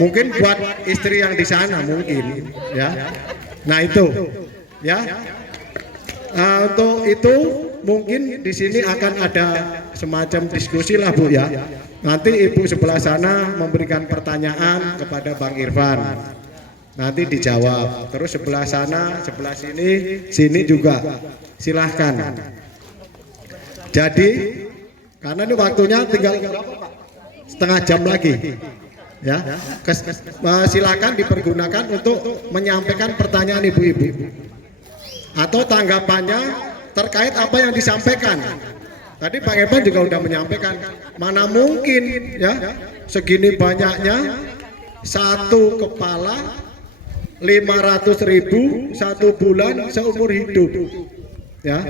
Mungkin buat istri yang di sana mungkin, ya. Nah itu, ya. Untuk itu mungkin di sini akan ada semacam diskusi lah Bu ya. Nanti ibu sebelah sana memberikan pertanyaan kepada Bang Irfan. Nanti dijawab. Terus sebelah sana, sebelah sini juga. Silahkan. Jadi karena ini waktunya tinggal setengah jam lagi. Ya, silakan dipergunakan untuk menyampaikan pertanyaan ibu-ibu atau tanggapannya terkait apa yang disampaikan. Tadi Pak Irfan juga sudah menyampaikan, mana mungkin ya segini banyaknya satu kepala 500.000 1 bulan seumur hidup. Ya,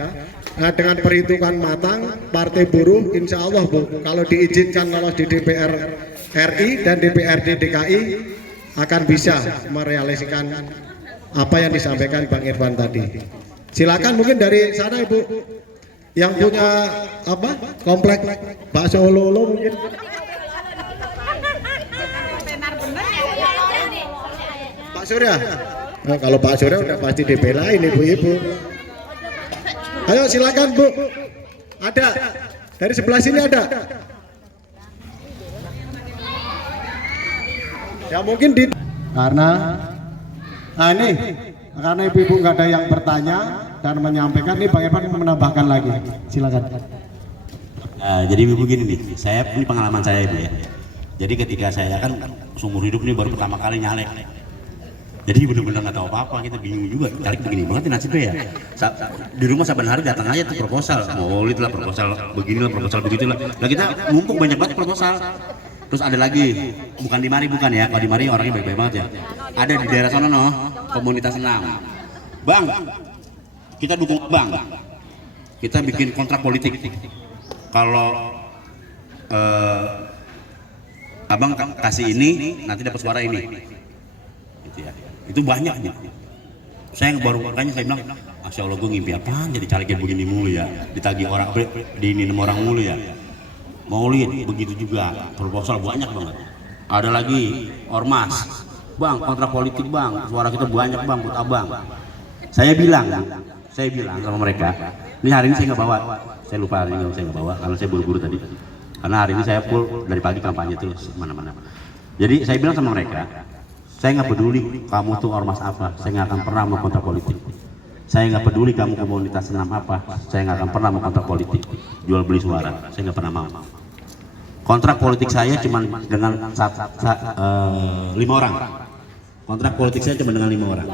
nah dengan perhitungan matang Partai Buruh insya Allah Bu, kalau diizinkan lolos di DPR RI dan DPRD DKI akan bisa merealisasikan apa yang disampaikan Bang Irfan tadi. Silakan mungkin dari sana Ibu yang punya apa komplek bakso lolo mungkin. Pak Surya. Nah, kalau Pak Surya udah pasti dibelain ibu-ibu. Ayo silakan Bu. Ada dari sebelah sini ada. Ya mungkin di karena ini karena ibu-ibu nggak ada yang bertanya dan menyampaikan, nih Bang Irfan menambahkan lagi. Silakan. Jadi ibu begini nih, saya ini pengalaman saya ibu ya. Jadi ketika saya kan seumur hidup ini baru pertama kali nyalek. Jadi benar-benar nggak tahu apa-apa, kita bingung juga. Caleg begini banget nih nasibnya ya. Di rumah saban hari datang aja tuh proposal, maulid lah, proposal beginilah, proposal begitulah. Nah kita mumpung banyak banget proposal. Terus ada lagi, bukan di Mari bukan ya, kalau di Mari orangnya baik-baik banget ya. Ada di daerah sana no, komunitas senam. Bang, kita dukung Bang. Kita bikin kontrak politik. Kalau Abang kasih ini, nanti dapat suara ini. Gitu ya. Itu banyak nih. Saya baru makanya saya bilang, Masya Allah gue ngimpi apaan jadi caleg yang begini mulu ya, ditagih orang, diinin orang mulu ya. Maulid begitu juga, proposal banyak banget. Ada lagi ormas, Bang kontrak politik Bang, suara kita banyak Bang buat Abang. Saya bilang sama mereka, ini hari ini saya nggak bawa, saya lupa hari ini saya nggak bawa karena saya buru-buru tadi. Karena hari ini saya full dari pagi kampanye terus mana-mana. Jadi saya bilang sama mereka, saya nggak peduli kamu tuh ormas apa, saya nggak akan pernah mau kontrak politik. Saya nggak peduli kamu komunitas senam apa, saya nggak akan pernah mau kontrak politik, jual beli suara, saya nggak pernah mau. Kontrak politik saya cuma dengan 5 orang. Kontrak politik saya cuma dengan 5 orang.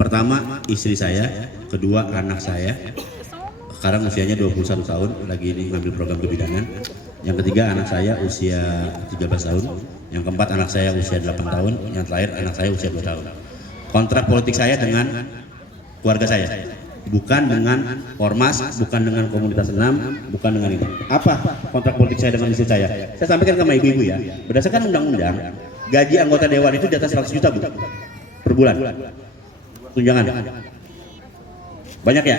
Pertama istri saya, kedua anak saya, sekarang usianya 21 tahun, lagi ini ngambil program kebidanan. Yang ketiga anak saya usia 13 tahun, yang keempat anak saya usia 8 tahun, yang terakhir anak saya usia 2 tahun. Kontrak politik saya dengan keluarga saya, bukan dengan ormas, bukan dengan komunitas senam, bukan dengan itu. Apa kontrak politik saya dengan istri saya? Saya sampaikan sama ibu-ibu ya, berdasarkan undang-undang, gaji anggota dewan itu di atas 100 juta Bu, per bulan. Tunjangan. Banyak ya?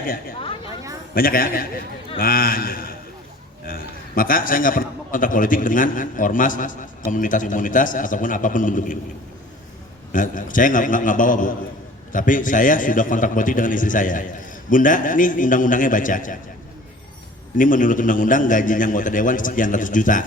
Banyak ya? Banyak. Nah, maka saya nggak pernah kontrak politik dengan ormas, komunitas-komunitas ataupun apapun bentuknya. Nah, saya nggak bawa Bu. Tapi saya sudah kontrak politik dengan istri saya. Bunda, nih undang-undangnya baca. Ini menurut undang-undang gajinya anggota dewan sekian ratus juta.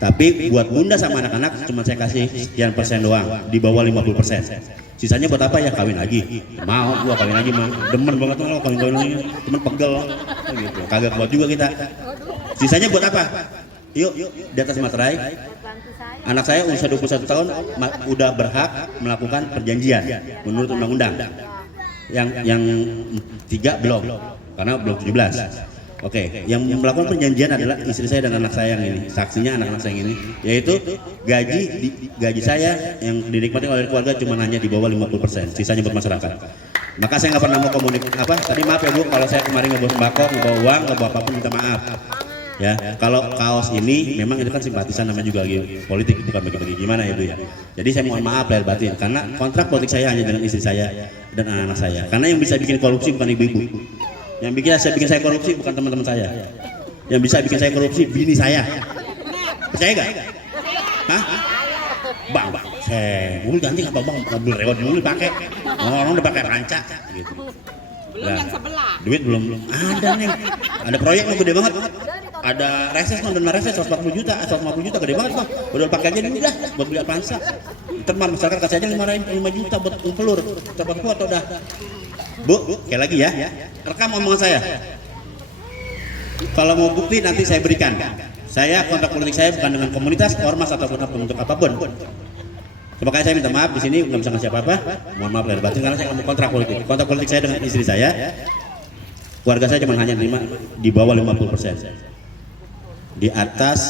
Tapi buat Bunda sama anak-anak cuma saya kasih sekian persen doang, di bawah 50%. Sisanya buat apa ya? Kawin lagi. Mau gua kawin lagi mah. Demen banget kalau kawin-kawin lagi. Temen pegel gitu. Kagak kuat juga kita. Sisanya buat apa? Yuk, di atas materai. Anak saya usia 21 tahun udah berhak melakukan perjanjian menurut undang-undang. Yang 3 belum, karena belum 17. Oke, yang melakukan perjanjian adalah istri saya dan anak saya yang ini. Saksinya anak-anak saya yang ini, yaitu gaji saya yang dinikmati oleh keluarga cuma hanya di bawah 50%, sisanya buat masyarakat. Maka saya nggak pernah mau tadi maaf ya Bu, kalau saya kemarin ngebawa sembako, ngebawa uang, ngebawa apapun minta maaf. Ya, kalau kaos ini memang itu kan simpatisan, namanya juga lagi politik, bukan bagi-bagi gimana ya Bu ya. Jadi saya mohon maaf lahir batin, karena kontrak politik saya hanya dengan istri saya dan anak-anak saya. Karena yang bisa bikin korupsi bukan ibu-ibu, yang bikin saya korupsi bukan teman-teman saya, yang bisa bikin saya korupsi bini saya. Percaya gak? Hah? Bang, saya mobil ganti apa Bang? Mobil rewot dulu pakai, orang udah pakai ranca gitu. Belum yang sebelah. Duit belum ada nih. Ada proyek yang gede banget. Ada reses non, dan reses 140 juta, 150 juta gede banget Bang. Udah pakai aja dulu dah buat beli Avanza. Ntar masyarakat kasih aja 5 juta buat pelur. Cepat kuat udah. Bu, kayak lagi ya. Rekam omongan saya. Kalau mau bukti nanti saya berikan. Saya kontrak politik saya bukan dengan komunitas, ormas ataupun bentuk apapun. Makanya saya minta maaf di sini nggak bisa ngasih apa-apa. Mohon maaf lahir batin karena saya nggak mau kontrak politik. Kontrak politik saya dengan istri saya, keluarga saya cuma hanya terima di bawah 50%, di atas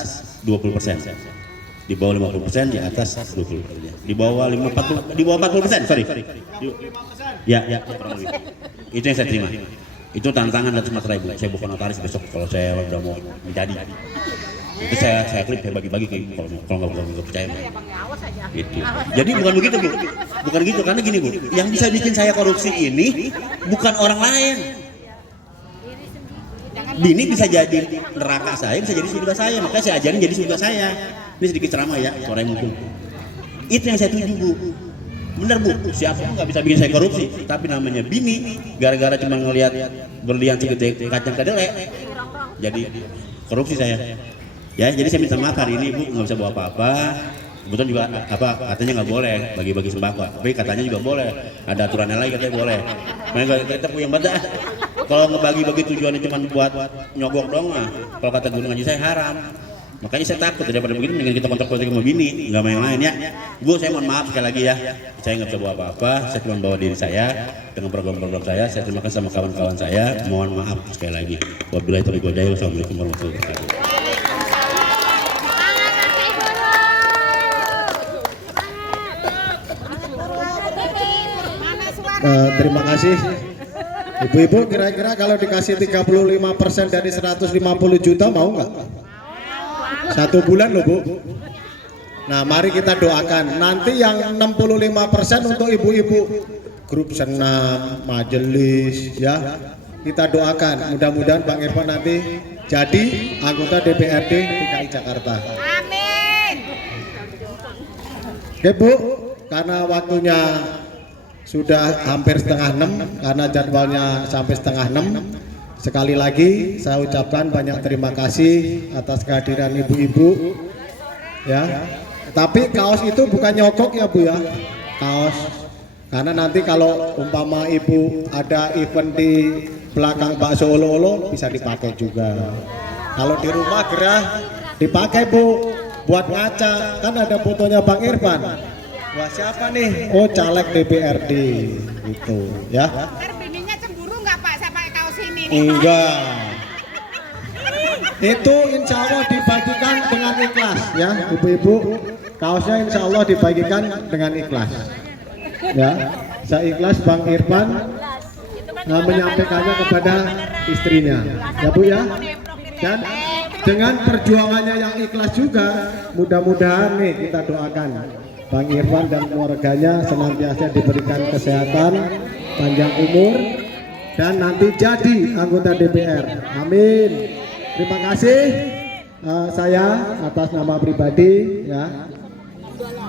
20%, di bawah 50%, di atas 20%, di bawah 40%, sorry. Ya, kurang lebih. Itu yang saya terima. Itu tantangan dan materai Bu. Saya bukan notaris besok kalau saya udah mau menjadi. Itu saya klip, saya bagi-bagi kalau nggak percaya. Ya bang, ya awas aja. Gitu. Jadi bukan begitu Bu, bukan gitu, karena gini Bu, yang bisa bikin saya korupsi ini bukan orang lain. Bini bisa jadi neraka saya, bisa jadi surga saya, makanya saya ajarin jadi surga saya. Ini sedikit ceramah ya, suaranya mungkin. Itu yang saya tuju Bu. Bener Bu, siapa pun nggak bisa bikin saya korupsi, tapi namanya bini, gara-gara cuma ngelihat berlian segede kacang kedelai, jadi korupsi saya. Ya, jadi saya minta maaf hari ini Bu, nggak bisa bawa apa-apa. Kebetulan juga katanya nggak boleh bagi-bagi sembako, tapi katanya juga boleh. Ada aturannya lagi katanya boleh. Makanya kita punya badan. Kalau ngebagi-bagi tujuannya cuma buat nyogok doang, kalau kata Gunung Haji saya haram. Makanya saya takut daripada begini, mendingan kita kontrak-kontrak sama bini, nggak main lain ya. Bu, saya mohon maaf sekali lagi ya. Saya nggak bisa bawa apa-apa, saya cuma bawa diri saya dengan program-program saya. Saya terima kasih sama kawan-kawan saya. Mohon maaf sekali lagi. Wabillahi taufiq wal hidayah. Wassalamualaikum warahmatullahi wabarakatuh. Terima kasih. Ibu-ibu, kira-kira kalau dikasih 35% dari 150 juta mau nggak? 1 bulan loh Bu. Nah mari kita doakan. Nanti yang 65% untuk ibu-ibu grup senam, majelis ya. Kita doakan. Mudah-mudahan Bang Irfan nanti jadi anggota DPRD DKI Jakarta. Amin. Oke Bu, karena waktunya sudah hampir setengah 6, karena jadwalnya sampai setengah 6. Sekali lagi saya ucapkan banyak terima kasih atas kehadiran ibu-ibu ya. Tapi kaos itu bukan nyogok ya Bu ya, kaos. Karena nanti kalau umpama ibu ada event di belakang bakso olo-olo bisa dipakai juga. Kalau di rumah gerah dipakai Bu, buat ngaca. Kan ada fotonya Bang Irfan. Wah siapa nih? Oh caleg DPRD gitu ya. Bininya cemburu nggak Pak saya pakai kaos ini? Enggak. Itu insya Allah dibagikan dengan ikhlas ya ibu-ibu. Kaosnya insya Allah dibagikan dengan ikhlas. Ya, saya ikhlas Bang Irfan menyampaikannya kepada istrinya. Ya Bu ya. Dan dengan perjuangannya yang ikhlas juga, mudah-mudahan nih kita doakan Bang Irfan dan keluarganya senantiasa diberikan kesehatan, panjang umur, dan nanti jadi anggota DPR. Amin. Terima kasih. Saya atas nama pribadi ya,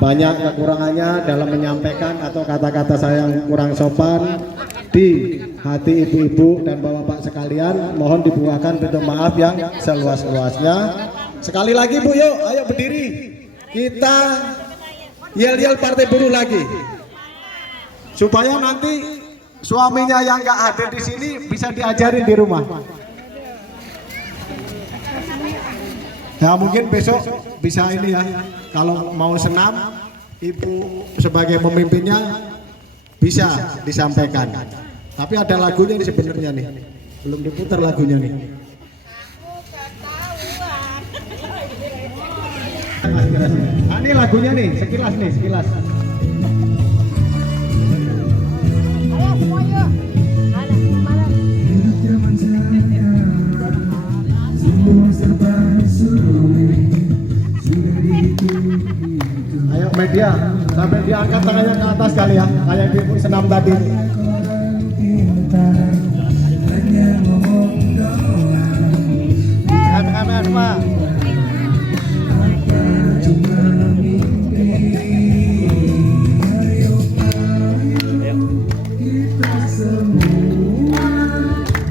banyak kekurangannya dalam menyampaikan atau kata-kata saya yang kurang sopan di hati ibu-ibu dan bapak-bapak sekalian. Mohon dibuahkan bentuk maaf yang seluas-luasnya. Sekali lagi Bu, yuk ayo berdiri. Kita yel-yel Partai Buruh lagi, supaya nanti suaminya yang nggak hadir di sini bisa diajarin di rumah. Ya mungkin besok bisa ini ya, kalau mau senam, ibu sebagai pemimpinnya bisa disampaikan. Tapi ada lagunya nih sebenarnya nih, belum diputar lagunya nih. Nah, ini lagunya nih, sekilas nih, sekilas. Ayo semua yuk. Ayo media, sampai diangkat tangannya ke atas kali ya, kayak di senam tadi. Kamera semua.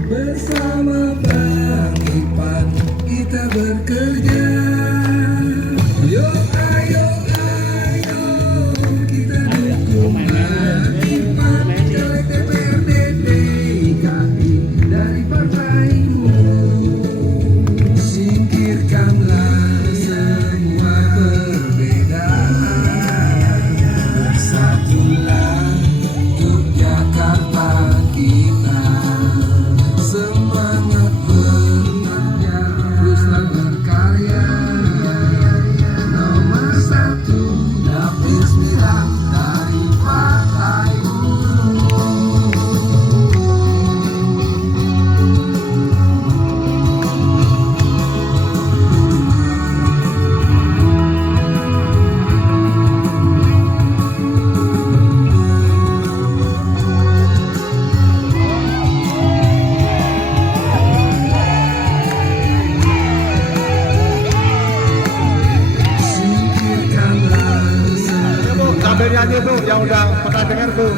Bersama Bang Irfan kita bekerja. Yuk ayo kita dukung Bang Irfan, caleg DPRD DKI dari Partai Buruh. Singkirkan Pernah dengar Bu?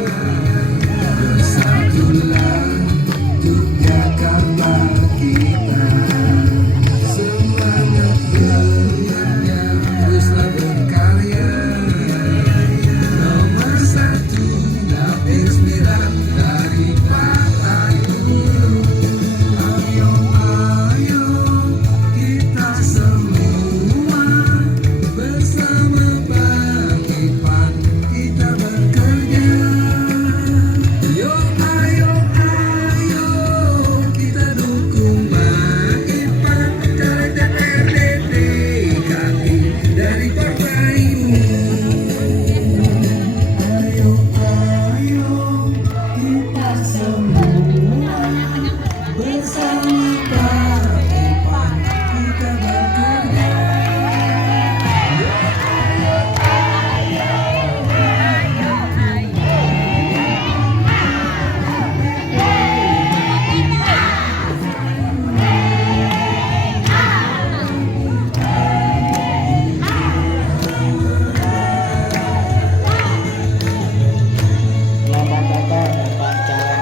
Selamat datang Pak Caleg.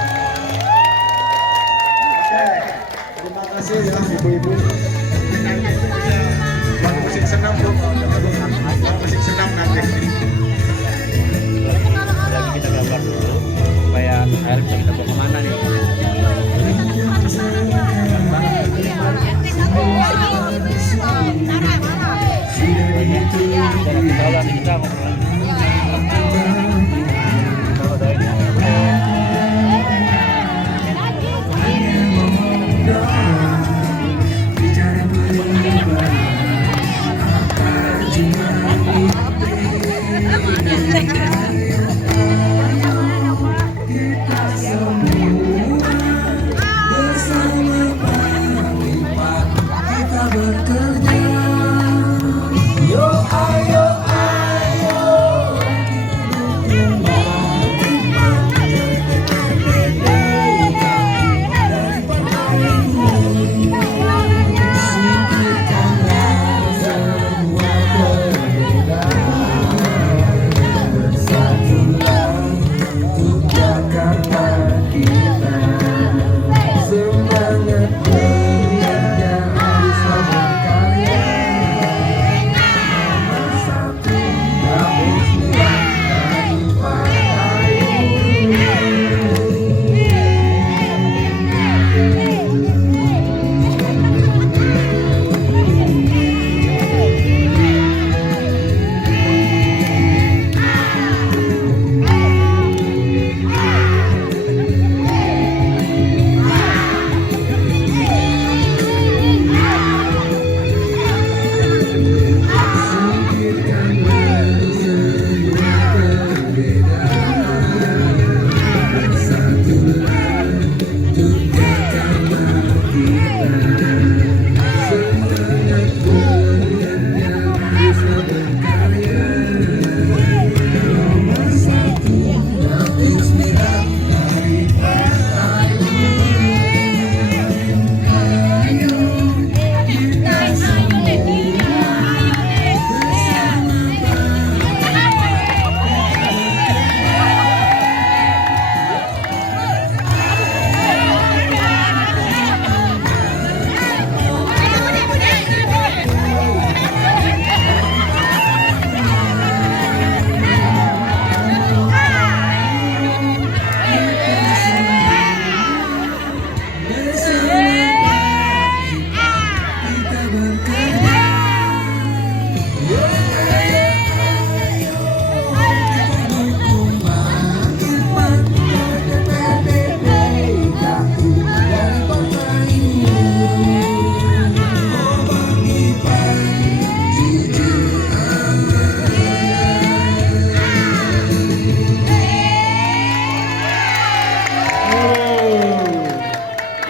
Oke, terima kasih ya ibu-ibu. Bang musik senam Bu. Bang musik senam nanti. Lagi kita gambar dulu supaya air bisa kita bawa kemana nih. Jangan ketawa nanti kita ngobrol lagi.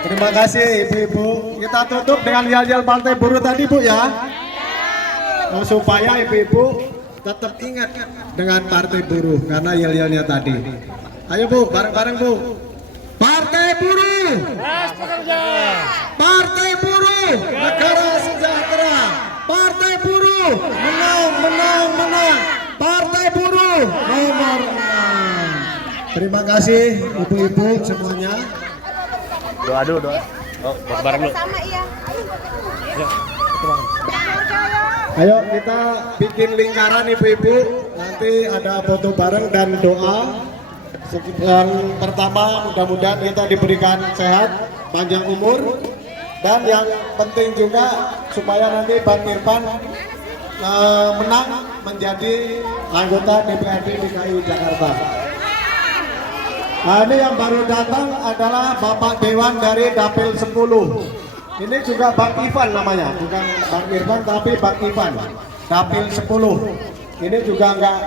Terima kasih ibu-ibu. Kita tutup dengan yel-yel Partai Buruh tadi Bu ya. Supaya ibu-ibu tetap ingat dengan Partai Buruh karena yel-yelnya tadi. Ayo Bu, bareng-bareng Bu. Partai Buruh. Partai Buruh. Negara sejahtera. Partai Buruh. Menang, menang, menang. Partai Buruh nomor 6. Terima kasih ibu-ibu semuanya. Doa dulu, doa. Oh, bareng dulu. Sama iya. Ayo kita bikin lingkaran ibu-ibu. Nanti ada foto bareng dan doa. Yang pertama mudah-mudahan kita diberikan sehat, panjang umur, dan yang penting juga supaya nanti Bang Irfan menang menjadi anggota DPRD DKI Jakarta. Nah, ini yang baru datang adalah Bapak Dewan dari Dapil 10. Ini juga Bang Ivan namanya, bukan Bang Irfan tapi Bang Ivan. Dapil 10. Ini juga enggak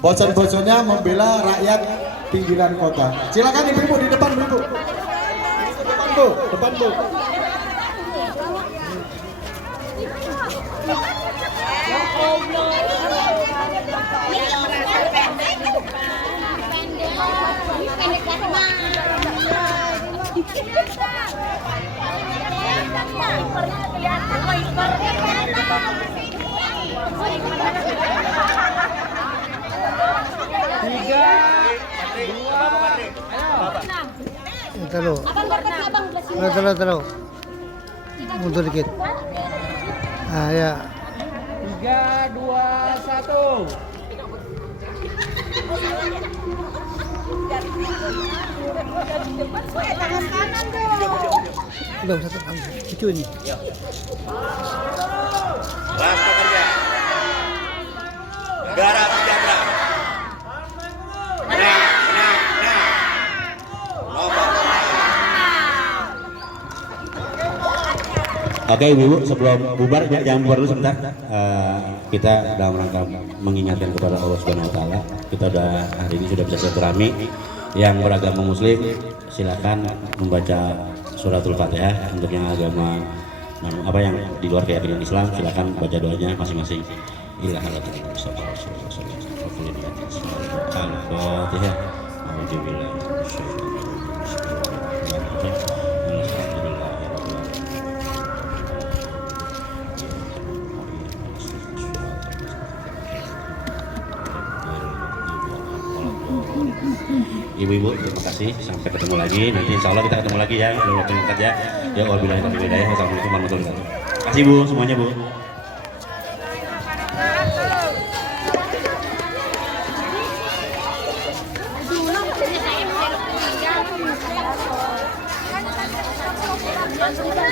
bosan-bosannya membela rakyat pinggiran kota. Silakan ibu-ibu di depan, Bu. Depan, Bu. Depan, Bu. Terlalu. Mundur dikit. Ah ya. 3, 2, 1. Tangan kanan dong. Udah satu kamu. Cucu ini. Kelas pekerja. Negara sejahtera. Oke ibu, sebelum bubar jangan bubar dulu sebentar. Kita dalam rangka mengingatkan kepada Allah Subhanahu Wa Taala, kita hari ini sudah bisa silaturahmi. Yang beragama Muslim silakan membaca suratul Fatihah. Untuk yang agama yang di luar keyakinan Islam silakan baca doanya masing-masing. Al-Fatihah. Ibu-ibu, terima kasih. Sampai ketemu lagi. Nanti insya Allah kita ketemu lagi ya. Dalam waktu yang dekat ya. Ya, wabillahi taufiq wal hidayah. Wassalamualaikum warahmatullahi wabarakatuh. Terima kasih Bu, semuanya Bu. Dulu